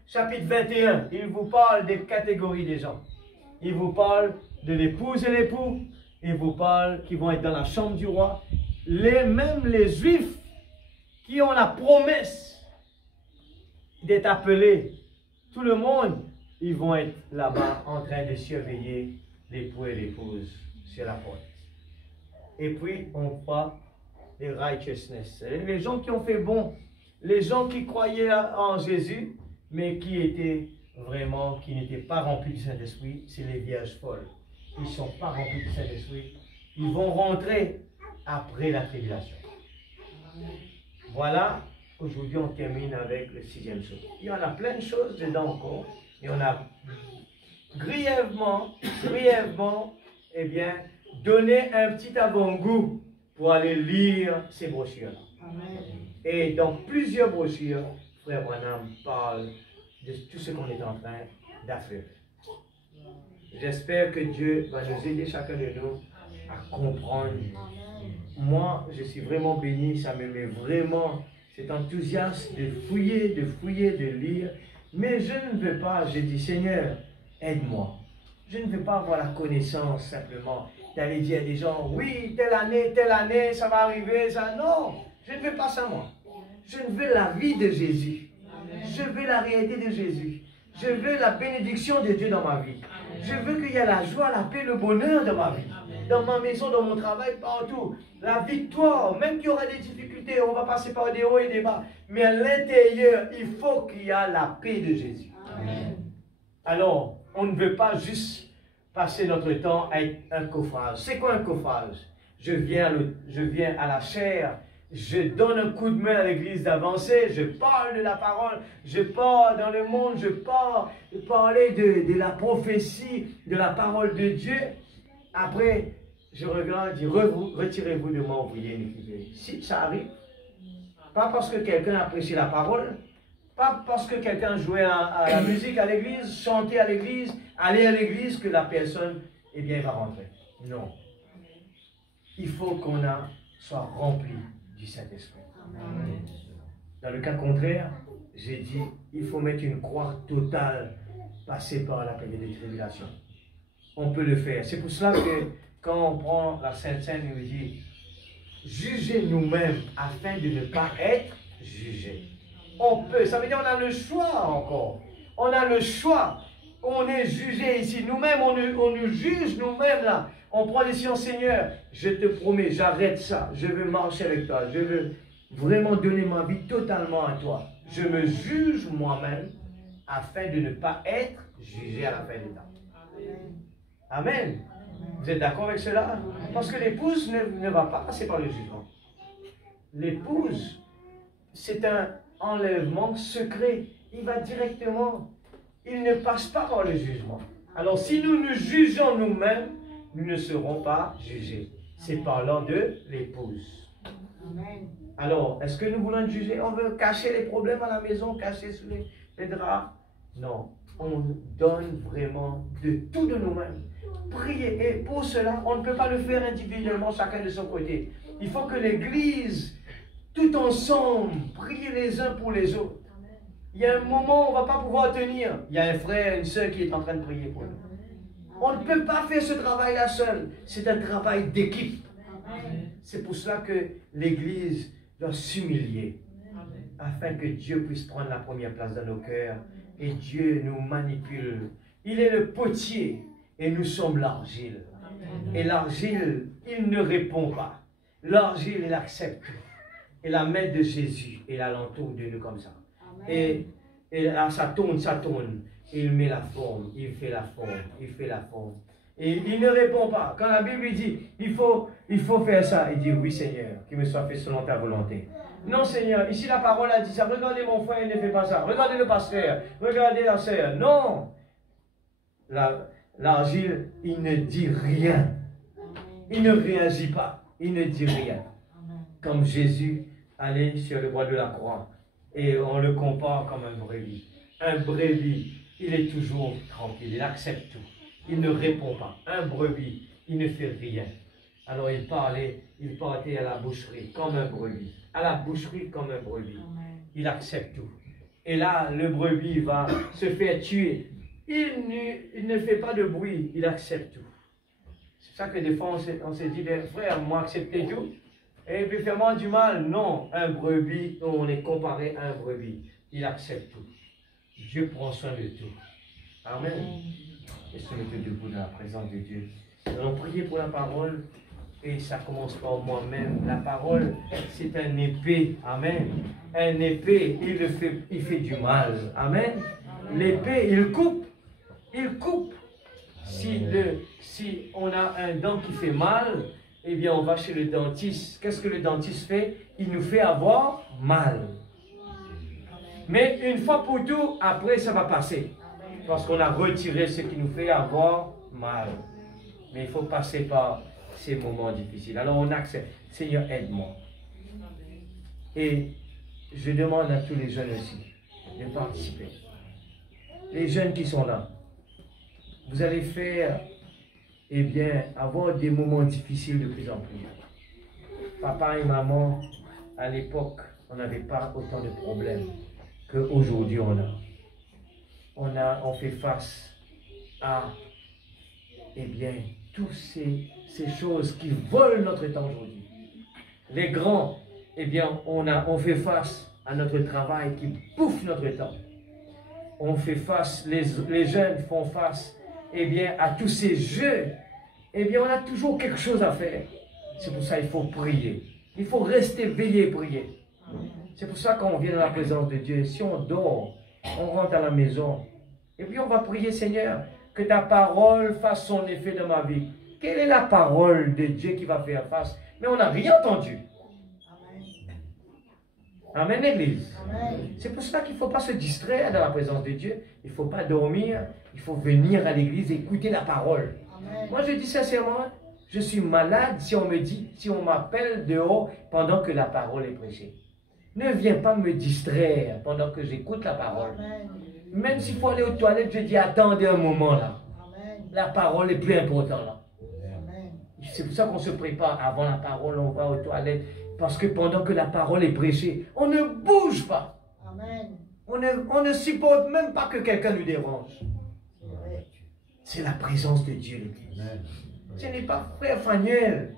chapitre 21, il vous parle des catégories des gens. Il vous parle de l'épouse et l'époux. Il vous parle qui vont être dans la chambre du roi. Même les Juifs qui ont la promesse d'être appelés, tout le monde, ils vont être là-bas en train de surveiller l'époux et l'épouse sur la porte. Et puis, on fera les righteousness. Les gens qui ont fait bon, les gens qui croyaient en Jésus, mais qui étaient vraiment qui n'étaient pas remplis du Saint-Esprit, c'est les vierges folles. Ils ne sont pas remplis du Saint-Esprit. Ils vont rentrer après la tribulation. Voilà, aujourd'hui on termine avec le 6e saut. Il y en a plein de choses dedans encore. Et on a brièvement, eh bien, donné un petit avant-goût pour aller lire ces brochures-là. Et dans plusieurs brochures, Frère Branham parle de tout ce qu'on est en train d'affaire. J'espère que Dieu va nous aider chacun de nous à comprendre. Moi, je suis vraiment béni, ça me met vraiment cet enthousiasme de fouiller, de lire. Mais je ne veux pas, je dis Seigneur, aide-moi. Je ne veux pas avoir la connaissance simplement d'aller dire à des gens, oui, telle année, ça va arriver, ça. Non, je ne veux pas ça moi. Je veux la vie de Jésus. Je veux la réalité de Jésus. Je veux la bénédiction de Dieu dans ma vie. Je veux qu'il y ait la joie, la paix, le bonheur dans ma vie. Dans ma maison, dans mon travail, partout. La victoire, même qu'il y aura des difficultés, on va passer par des hauts et des bas. Mais à l'intérieur, il faut qu'il y ait la paix de Jésus. Amen. Alors, on ne veut pas juste passer notre temps à être un coffrage. C'est quoi un coffrage? Je viens à la chair, je donne un coup de main à l'église d'avancer, je parle de la parole, je pars dans le monde, je pars parler de la prophétie, de la parole de Dieu. Après, je regarde, je dis, retirez-vous de moi, ouvrier iniquité. Si ça arrive, pas parce que quelqu'un apprécie la parole, pas parce que quelqu'un jouait à la musique à l'église, chantait à l'église, aller à l'église, que la personne, eh bien, va rentrer. Non. Il faut qu'on soit rempli du Saint-Esprit. Dans le cas contraire, j'ai dit, il faut mettre une croix totale, passer par la période de tribulation. On peut le faire. C'est pour cela que quand on prend la Sainte Seine, il nous dit, jugez nous-mêmes afin de ne pas être jugés. On peut, ça veut dire on a le choix encore. On a le choix. On est jugé ici. Nous-mêmes, on nous juge nous-mêmes là. On prend les décision, Seigneur, je te promets, j'arrête ça. Je veux marcher avec toi. Je veux vraiment donner ma vie totalement à toi. Je me juge moi-même afin de ne pas être jugé à la fin des temps. Amen. Vous êtes d'accord avec cela? Parce que l'épouse ne va pas passer par le jugement. L'épouse, c'est un enlèvement secret. Il va directement. Il ne passe pas par le jugement. Alors si nous nous jugeons nous-mêmes, nous ne serons pas jugés. C'est parlant de l'épouse. Alors, est-ce que nous voulons juger? On veut cacher les problèmes à la maison, cacher sous les draps? Non. On donne vraiment de tout de nous-mêmes. Prier. Et pour cela, on ne peut pas le faire individuellement, chacun de son côté. Il faut que l'Église, tout ensemble, prie les uns pour les autres. Il y a un moment où on ne va pas pouvoir tenir. Il y a un frère, une soeur qui est en train de prier pour nous. On ne peut pas faire ce travail-là seul. C'est un travail d'équipe. C'est pour cela que l'Église doit s'humilier. Afin que Dieu puisse prendre la première place dans nos cœurs. Et Dieu nous manipule. Il est le potier et nous sommes l'argile. Et l'argile, il ne répond pas. L'argile, il accepte. Et la main de Jésus, il alentour de nous comme ça. Et là, ça tourne. Il met la forme, il fait la forme. Et il ne répond pas. Quand la Bible lui dit, il faut faire ça, il dit, oui Seigneur, qu'il me soit fait selon ta volonté. Non Seigneur, ici la parole a dit ça, regardez mon frère, il ne fait pas ça. Regardez le pasteur, regardez la sœur. Non. L'argile, il ne dit rien. Il ne réagit pas. Il ne dit rien. Comme Jésus allait sur le bois de la croix. Et on le compare comme un brebis. Un brebis, il est toujours tranquille, il accepte tout. Il ne répond pas. Un brebis, il ne fait rien. Alors il partait à la boucherie comme un brebis. À la boucherie comme un brebis. Il accepte tout. Et là, le brebis va se faire tuer. Il ne fait pas de bruit, il accepte tout. C'est ça que des fois on se dit, frère, moi accepter tout. Et puis faire du mal. Non, un brebis, on est comparé à un brebis. Il accepte tout. Dieu prend soin de tout. Amen. Et se mettre debout dans la présence de Dieu. Nous allons prier pour la parole. Et ça commence par moi-même. La parole, c'est un épée. Amen. Un épée, il fait du mal. Amen. l'épée, il coupe. Il coupe. Si on a un dent qui fait mal, eh bien on va chez le dentiste. Qu'est-ce que le dentiste fait? Il nous fait avoir mal. Mais une fois pour tout, après ça va passer. Parce qu'on a retiré ce qui nous fait avoir mal. Mais il faut passer par ces moments difficiles. Alors on accepte. Seigneur, aide-moi. Et je demande à tous les jeunes aussi de participer. Les jeunes qui sont là, vous allez faire, eh bien, avoir des moments difficiles de plus en plus. Papa et maman, à l'époque, on n'avait pas autant de problèmes qu'aujourd'hui on a. On fait face à, eh bien, toutes ces choses qui volent notre temps aujourd'hui. Les grands, eh bien, on fait face à notre travail qui bouffe notre temps. On fait face, les jeunes font face, eh bien, à tous ces jeux. Eh bien, on a toujours quelque chose à faire. C'est pour ça qu'il faut prier. Il faut rester veillé et prier. C'est pour ça qu'on vient dans la présence de Dieu. Si on dort, on rentre à la maison. Et puis on va prier, Seigneur, que ta parole fasse son effet dans ma vie. Quelle est la parole de Dieu qui va faire face? Mais on n'a rien entendu. Amen, l'Église. C'est pour cela qu'il ne faut pas se distraire dans la présence de Dieu. Il ne faut pas dormir. Il faut venir à l'Église et écouter la parole. Amen. Moi, je dis sincèrement, je suis malade si on m'appelle dehors pendant que la parole est prêchée. Ne viens pas me distraire pendant que j'écoute la parole. Amen. Même s'il faut aller aux toilettes, je dis attendez un moment là. Amen. La parole est plus importante là. C'est pour ça qu'on se prépare avant la parole, on va aux toilettes. Parce que pendant que la parole est prêchée, on ne bouge pas. Amen. On ne supporte même pas que quelqu'un nous dérange. C'est la présence de Dieu, l'Église. Ce n'est pas frère Faniel.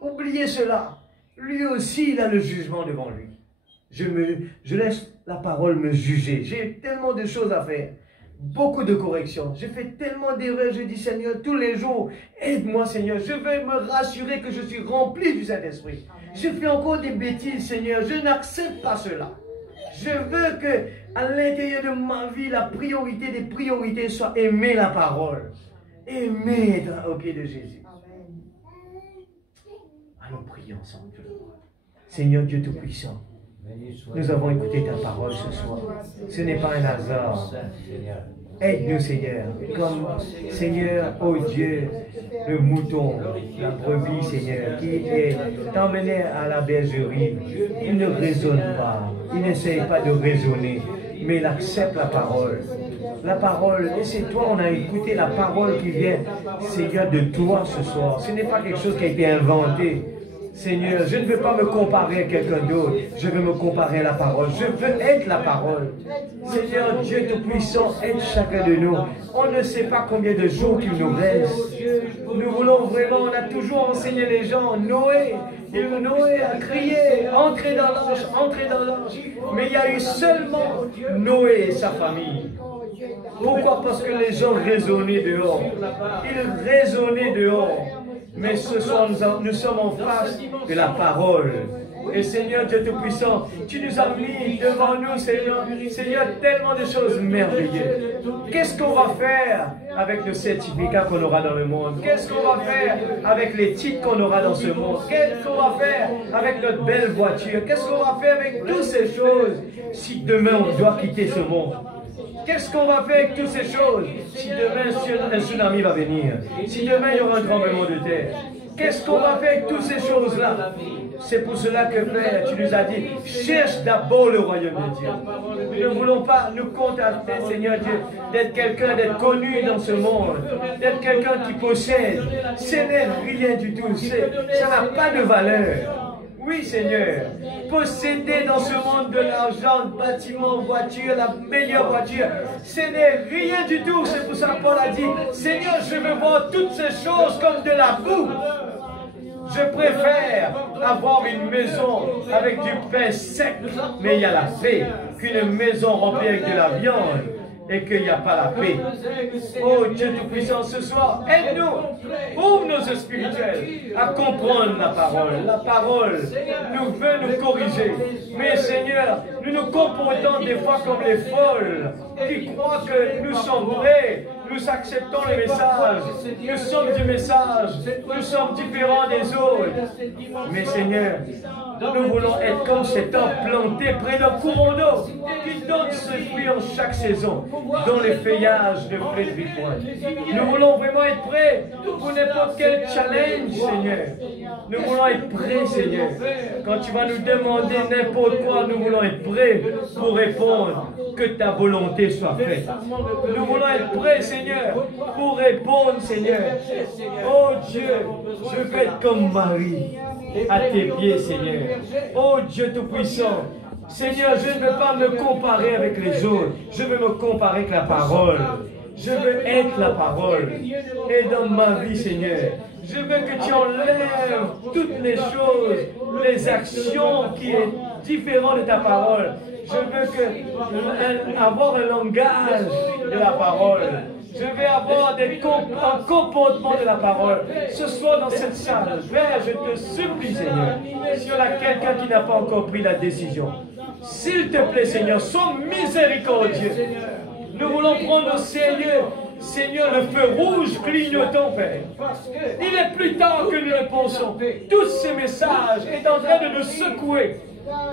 Oubliez cela. Lui aussi, il a le jugement devant lui. Je laisse la parole me juger. J'ai tellement de choses à faire. Beaucoup de corrections. J'ai fait tellement d'erreurs. Je dis, Seigneur, tous les jours, aide-moi, Seigneur. Je veux me rassurer que je suis rempli du Saint-Esprit. Je fais encore des bêtises, Seigneur. Je n'accepte pas cela. Je veux que, à l'intérieur de ma vie, la priorité des priorités soit aimer la parole. Aimer être au pied de Jésus. Allons prier ensemble. Seigneur Dieu Tout-Puissant, nous avons écouté ta parole ce soir. Ce n'est pas un hasard. Aide-nous, Seigneur. Comme, Seigneur, oh Dieu, le mouton, la brebis, Seigneur, qui est emmené à la bergerie. Il ne raisonne pas. Il n'essaye pas de raisonner, mais il accepte la parole. La parole, et c'est toi, on a écouté la parole qui vient, Seigneur, de toi ce soir. Ce n'est pas quelque chose qui a été inventé. Seigneur, je ne veux pas me comparer à quelqu'un d'autre. Je veux me comparer à la parole. Je veux être la parole. Seigneur Dieu Tout-Puissant, aide chacun de nous. On ne sait pas combien de jours qu'il nous reste. Nous voulons vraiment, on a toujours enseigné les gens. Noé a crié, entrez dans l'arche, entrez dans l'arche. Mais il y a eu seulement Noé et sa famille. Pourquoi? Parce que les gens raisonnaient dehors. Ils raisonnaient dehors. Mais ce soir, nous sommes en face de la parole. Et Seigneur Dieu Tout-Puissant, tu nous as mis devant nous, Seigneur, tellement de choses merveilleuses. Qu'est-ce qu'on va faire avec le certificat qu'on aura dans le monde? Qu'est-ce qu'on va faire avec les titres qu'on aura dans ce monde? Qu'est-ce qu'on va faire avec notre belle voiture? Qu'est-ce qu'on va faire avec toutes ces choses si demain on doit quitter ce monde? Qu'est-ce qu'on va faire avec toutes ces choses si demain un tsunami va venir? Si demain il y aura un tremblement de terre? Qu'est-ce qu'on va faire avec toutes ces choses-là? C'est pour cela que, Père, tu nous as dit, cherche d'abord le royaume de Dieu. Nous ne voulons pas nous contenter, Seigneur Dieu, d'être quelqu'un, d'être connu dans ce monde, d'être quelqu'un qui possède. Ce n'est rien du tout. Ça n'a pas de valeur. Oui, Seigneur, posséder dans ce monde de l'argent, bâtiments, voitures, la meilleure voiture, ce n'est rien du tout. C'est pour ça que Paul a dit, Seigneur, je veux voir toutes ces choses comme de la boue. Je préfère avoir une maison avec du pain sec, mais il y a la paix, qu'une maison remplie avec de la viande et qu'il n'y a pas la paix. Oh Dieu Tout-Puissant, ce soir, aide-nous, ouvre nos yeux spirituels à comprendre la parole. La parole nous veut nous corriger. Mais Seigneur, Nous nous comportons des fois comme les folles qui croient que nous sommes vrais. Nous acceptons le message. Nous sommes du message. Nous sommes différents des autres. Mais Seigneur, nous voulons être comme cet homme planté près d'un courant d'eau qui donne ses fruits en chaque saison, dont les feuillages ne flétrissent point. Nous voulons vraiment être prêts pour n'importe quel challenge, Seigneur. Nous voulons être prêts, Seigneur. Quand tu vas nous demander n'importe quoi, nous voulons être prêts pour répondre. Que ta volonté soit faite. Nous voulons être prêts, Seigneur, pour répondre, Seigneur. Oh Dieu, je veux être comme Marie à tes pieds, Seigneur. Oh Dieu Tout-Puissant, Seigneur, je ne veux pas me comparer avec les autres. Je veux me comparer avec la parole. Je veux être la parole. Et dans ma vie, Seigneur, je veux que tu enlèves toutes les choses, les actions qui sont différentes de ta parole. Je veux avoir un langage de la parole. Je vais avoir un comportement de la parole. Ce soir dans cette salle, Père, je te supplie, Seigneur, s'il y a quelqu'un qui n'a pas encore pris la décision, s'il te plaît, Seigneur, sois miséricordieux. Nous voulons prendre au sérieux, Seigneur, le feu rouge clignotant, Père. Il est plus tard que nous le pensons. Tous ces messages sont en train de nous secouer.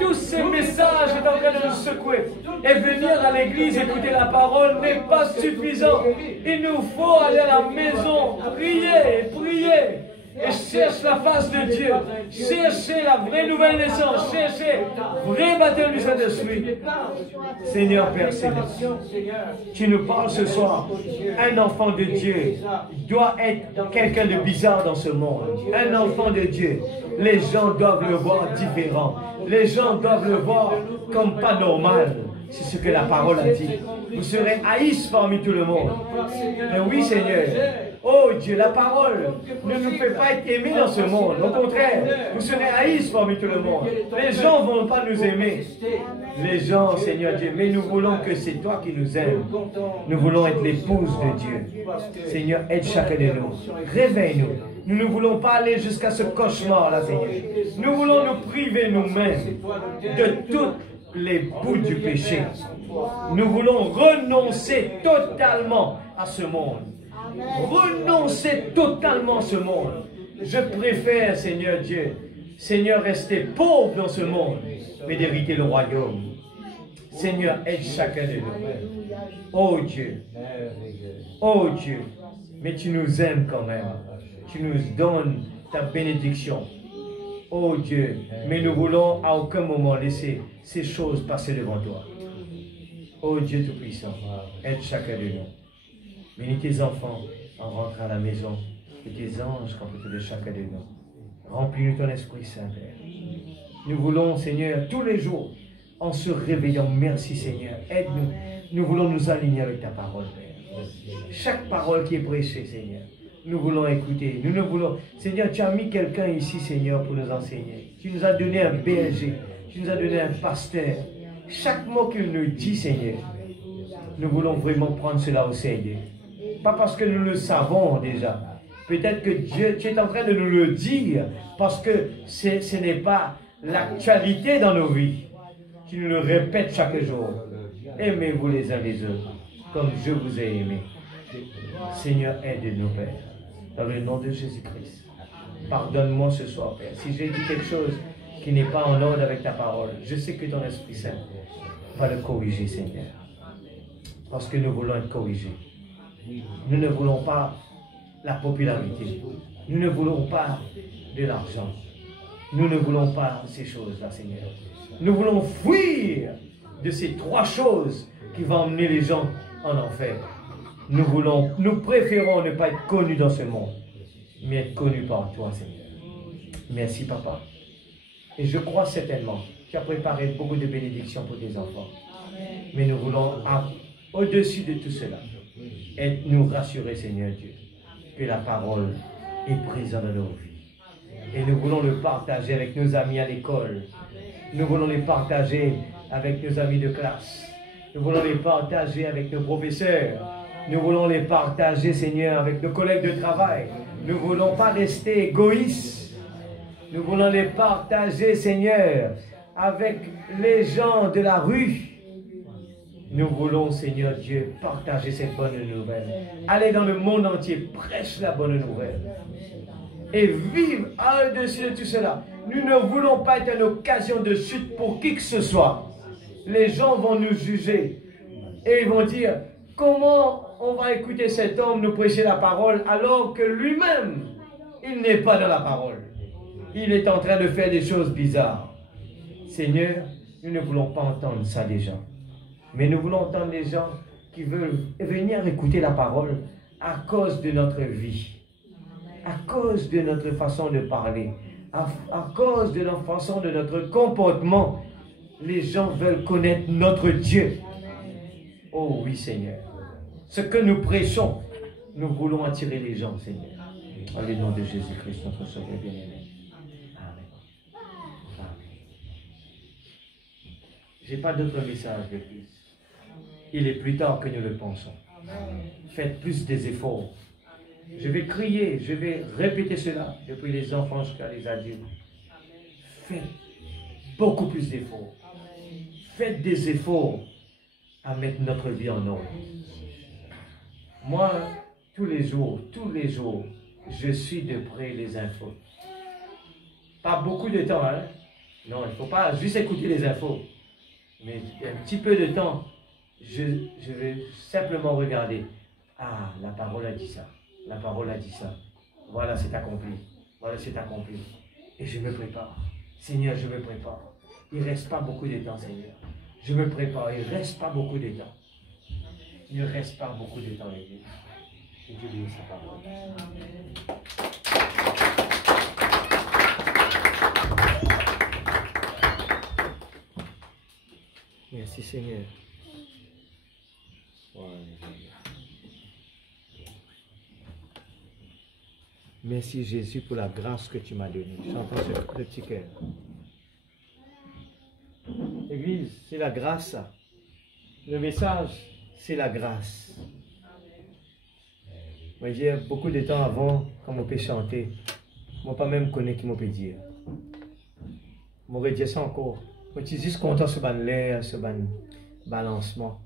Tous ces messages sont en train de nous secouer. Et venir à l'église écouter la parole n'est pas suffisant. Il nous faut aller à la maison, prier, prier. Et cherche la face de Dieu. Cherchez la vraie nouvelle naissance. Cherchez vrai baptême du Saint-Esprit. Seigneur Père Céleste, tu nous parles ce soir. Un enfant de Dieu doit être quelqu'un de bizarre dans ce monde. Un enfant de Dieu, les gens doivent le voir différent. Les gens doivent le voir comme pas normal. C'est ce que la parole a dit. Vous serez haïs parmi tout le monde. Mais oui, Seigneur. Oh Dieu, la parole ne nous fait pas être aimés dans ce monde. Au contraire, vous serez haïs parmi tout le monde. Les gens ne vont pas nous aimer. Les gens, Seigneur Dieu, mais nous voulons que c'est toi qui nous aimes. Nous voulons être l'épouse de Dieu. Seigneur, aide chacun de nous. Réveille-nous. Nous ne voulons pas aller jusqu'à ce cauchemar-là, Seigneur. Nous voulons nous priver nous-mêmes de toutes les bouts du péché. Nous voulons renoncer totalement à ce monde. Renoncer totalement à ce monde. Je préfère, Seigneur Dieu, Seigneur, rester pauvre dans ce monde, mais d'hériter le royaume. Seigneur, aide chacun de nous. Oh Dieu, oh Dieu, mais tu nous aimes quand même. Tu nous donnes ta bénédiction. Oh Dieu, mais nous voulons à aucun moment laisser ces choses passer devant toi. Oh Dieu Tout-Puissant, aide chacun de nous. Bénis tes enfants en rentrant à la maison et tes anges complètent de chacun de nous. Remplis-nous ton Esprit Saint, Père. Nous voulons, Seigneur, tous les jours, en se réveillant, merci Seigneur, aide-nous. Nous voulons nous aligner avec ta parole, Père. Chaque parole qui est prêchée, Seigneur, nous voulons écouter. Nous ne voulons... Seigneur, tu as mis quelqu'un ici, Seigneur, pour nous enseigner. Tu nous as donné un berger. Tu nous as donné un pasteur. Chaque mot qu'il nous dit, Seigneur, nous voulons vraiment prendre cela au sérieux. Pas parce que nous le savons déjà. Peut-être que Dieu, tu es en train de nous le dire parce que ce n'est pas l'actualité dans nos vies. Tu nous le répètes chaque jour. Aimez-vous les uns les autres comme je vous ai aimé. Seigneur, aide-nous, Père. Dans le nom de Jésus-Christ. Pardonne-moi ce soir, Père. Si j'ai dit quelque chose qui n'est pas en ordre avec ta parole, je sais que ton Esprit Saint va le corriger, Seigneur. Parce que nous voulons être corrigés. Nous ne voulons pas la popularité. Nous ne voulons pas de l'argent. Nous ne voulons pas ces choses-là, Seigneur. Nous voulons fuir de ces trois choses qui vont emmener les gens en enfer. Nous préférons ne pas être connus dans ce monde, mais être connus par toi, Seigneur. Merci, Papa. Et je crois certainement que tu as préparé beaucoup de bénédictions pour tes enfants. Mais nous voulons, au-dessus de tout cela, nous rassurer, Seigneur Dieu, que la parole est présente dans nos vies. Et nous voulons le partager avec nos amis à l'école. Nous voulons les partager avec nos amis de classe. Nous voulons les partager avec nos professeurs. Nous voulons les partager, Seigneur, avec nos collègues de travail. Nous ne voulons pas rester égoïstes. Nous voulons les partager, Seigneur, avec les gens de la rue. Nous voulons, Seigneur Dieu, partager cette bonne nouvelle. Aller dans le monde entier, prêche la bonne nouvelle. Et vivre au-dessus de tout cela. Nous ne voulons pas être une occasion de chute pour qui que ce soit. Les gens vont nous juger. Et ils vont dire, comment on va écouter cet homme nous prêcher la parole alors que lui-même, il n'est pas dans la parole. Il est en train de faire des choses bizarres. Seigneur, nous ne voulons pas entendre ça des gens. Mais nous voulons entendre les gens qui veulent venir écouter la parole à cause de notre vie, à cause de notre façon de parler, à cause de la façon de notre comportement. Les gens veulent connaître notre Dieu. Oh oui, Seigneur. Ce que nous prêchons, nous voulons attirer les gens, Seigneur. Dans le nom de Jésus-Christ, notre Sauveur bien-aimé. Amen. Amen. Je n'ai pas d'autre message de plus. Il est plus tard que nous le pensons. Faites plus des efforts. Je vais crier, je vais répéter cela depuis les enfants jusqu'à les adultes. Faites beaucoup plus d'efforts. Faites des efforts à mettre notre vie en ordre. Moi, tous les jours, je suis de près les infos. Pas beaucoup de temps, hein? Non, il ne faut pas juste écouter les infos. Mais un petit peu de temps, je vais simplement regarder. Ah, la parole a dit ça. La parole a dit ça. Voilà, c'est accompli. Voilà, c'est accompli. Et je me prépare. Seigneur, je me prépare. Il ne reste pas beaucoup de temps, Seigneur. Je me prépare. Il ne reste pas beaucoup de temps. Il ne reste pas beaucoup de temps, l'Église. Et Dieu bénisse sa parole. Merci, Seigneur. Merci, Jésus, pour la grâce que tu m'as donnée. Chantons ce petit cœur. Église, c'est la grâce, ça. Le message, c'est la grâce. Moi, j'ai beaucoup de temps avant, quand on peut chanter, moi pas même connais qui m'ont peut dire. M'aurait dit ça encore. Moi, je suis juste content ce ban l'air, ce ban balancement.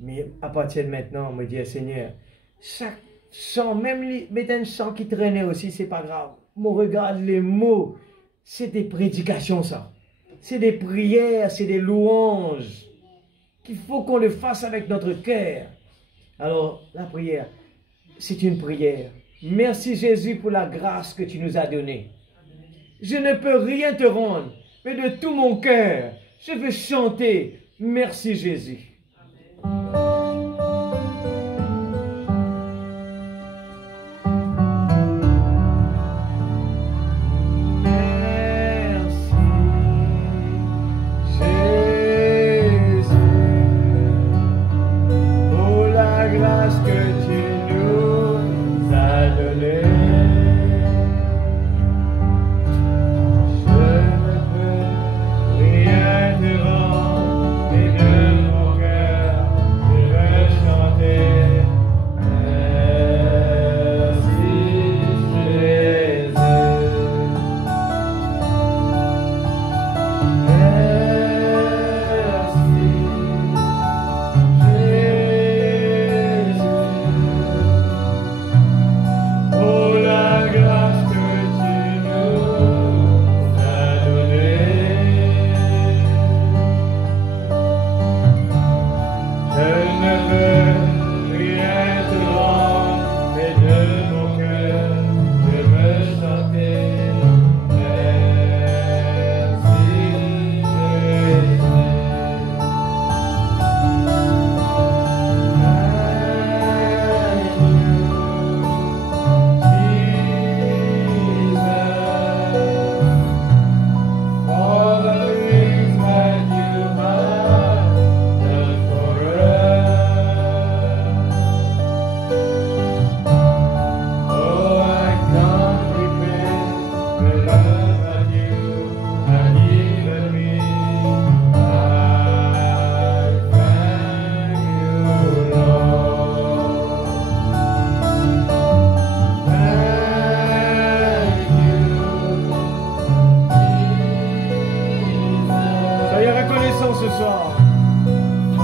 Mais à partir de maintenant, on me dit, Seigneur, chaque chant, même les chants qui traînaient aussi, c'est pas grave. Moi, regarde les mots, c'est des prédications, ça. C'est des prières, c'est des louanges. Qu'il faut qu'on le fasse avec notre cœur. Alors, la prière, c'est une prière. Merci Jésus pour la grâce que tu nous as donnée. Je ne peux rien te rendre, mais de tout mon cœur, je veux chanter. Merci Jésus. Rien ne rend et de mon cœur.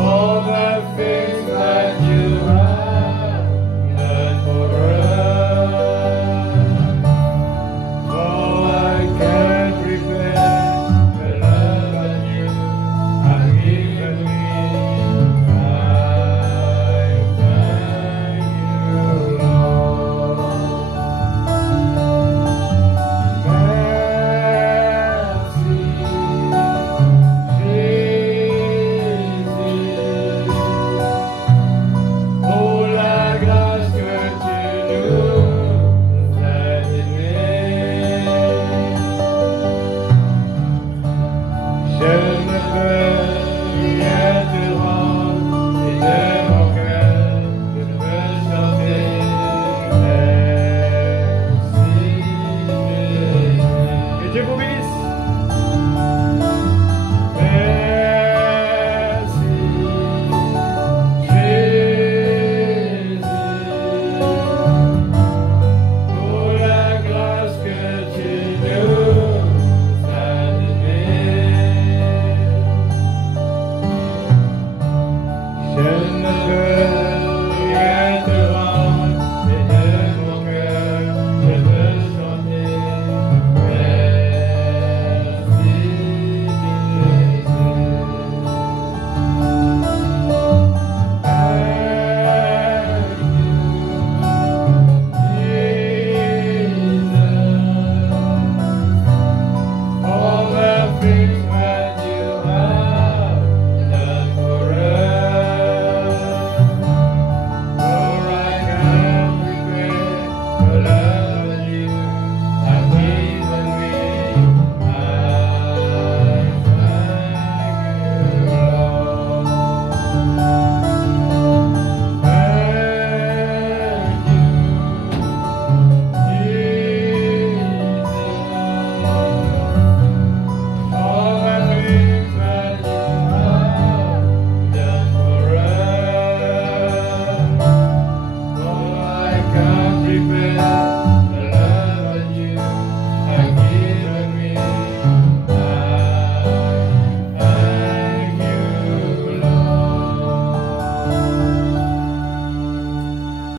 All the fear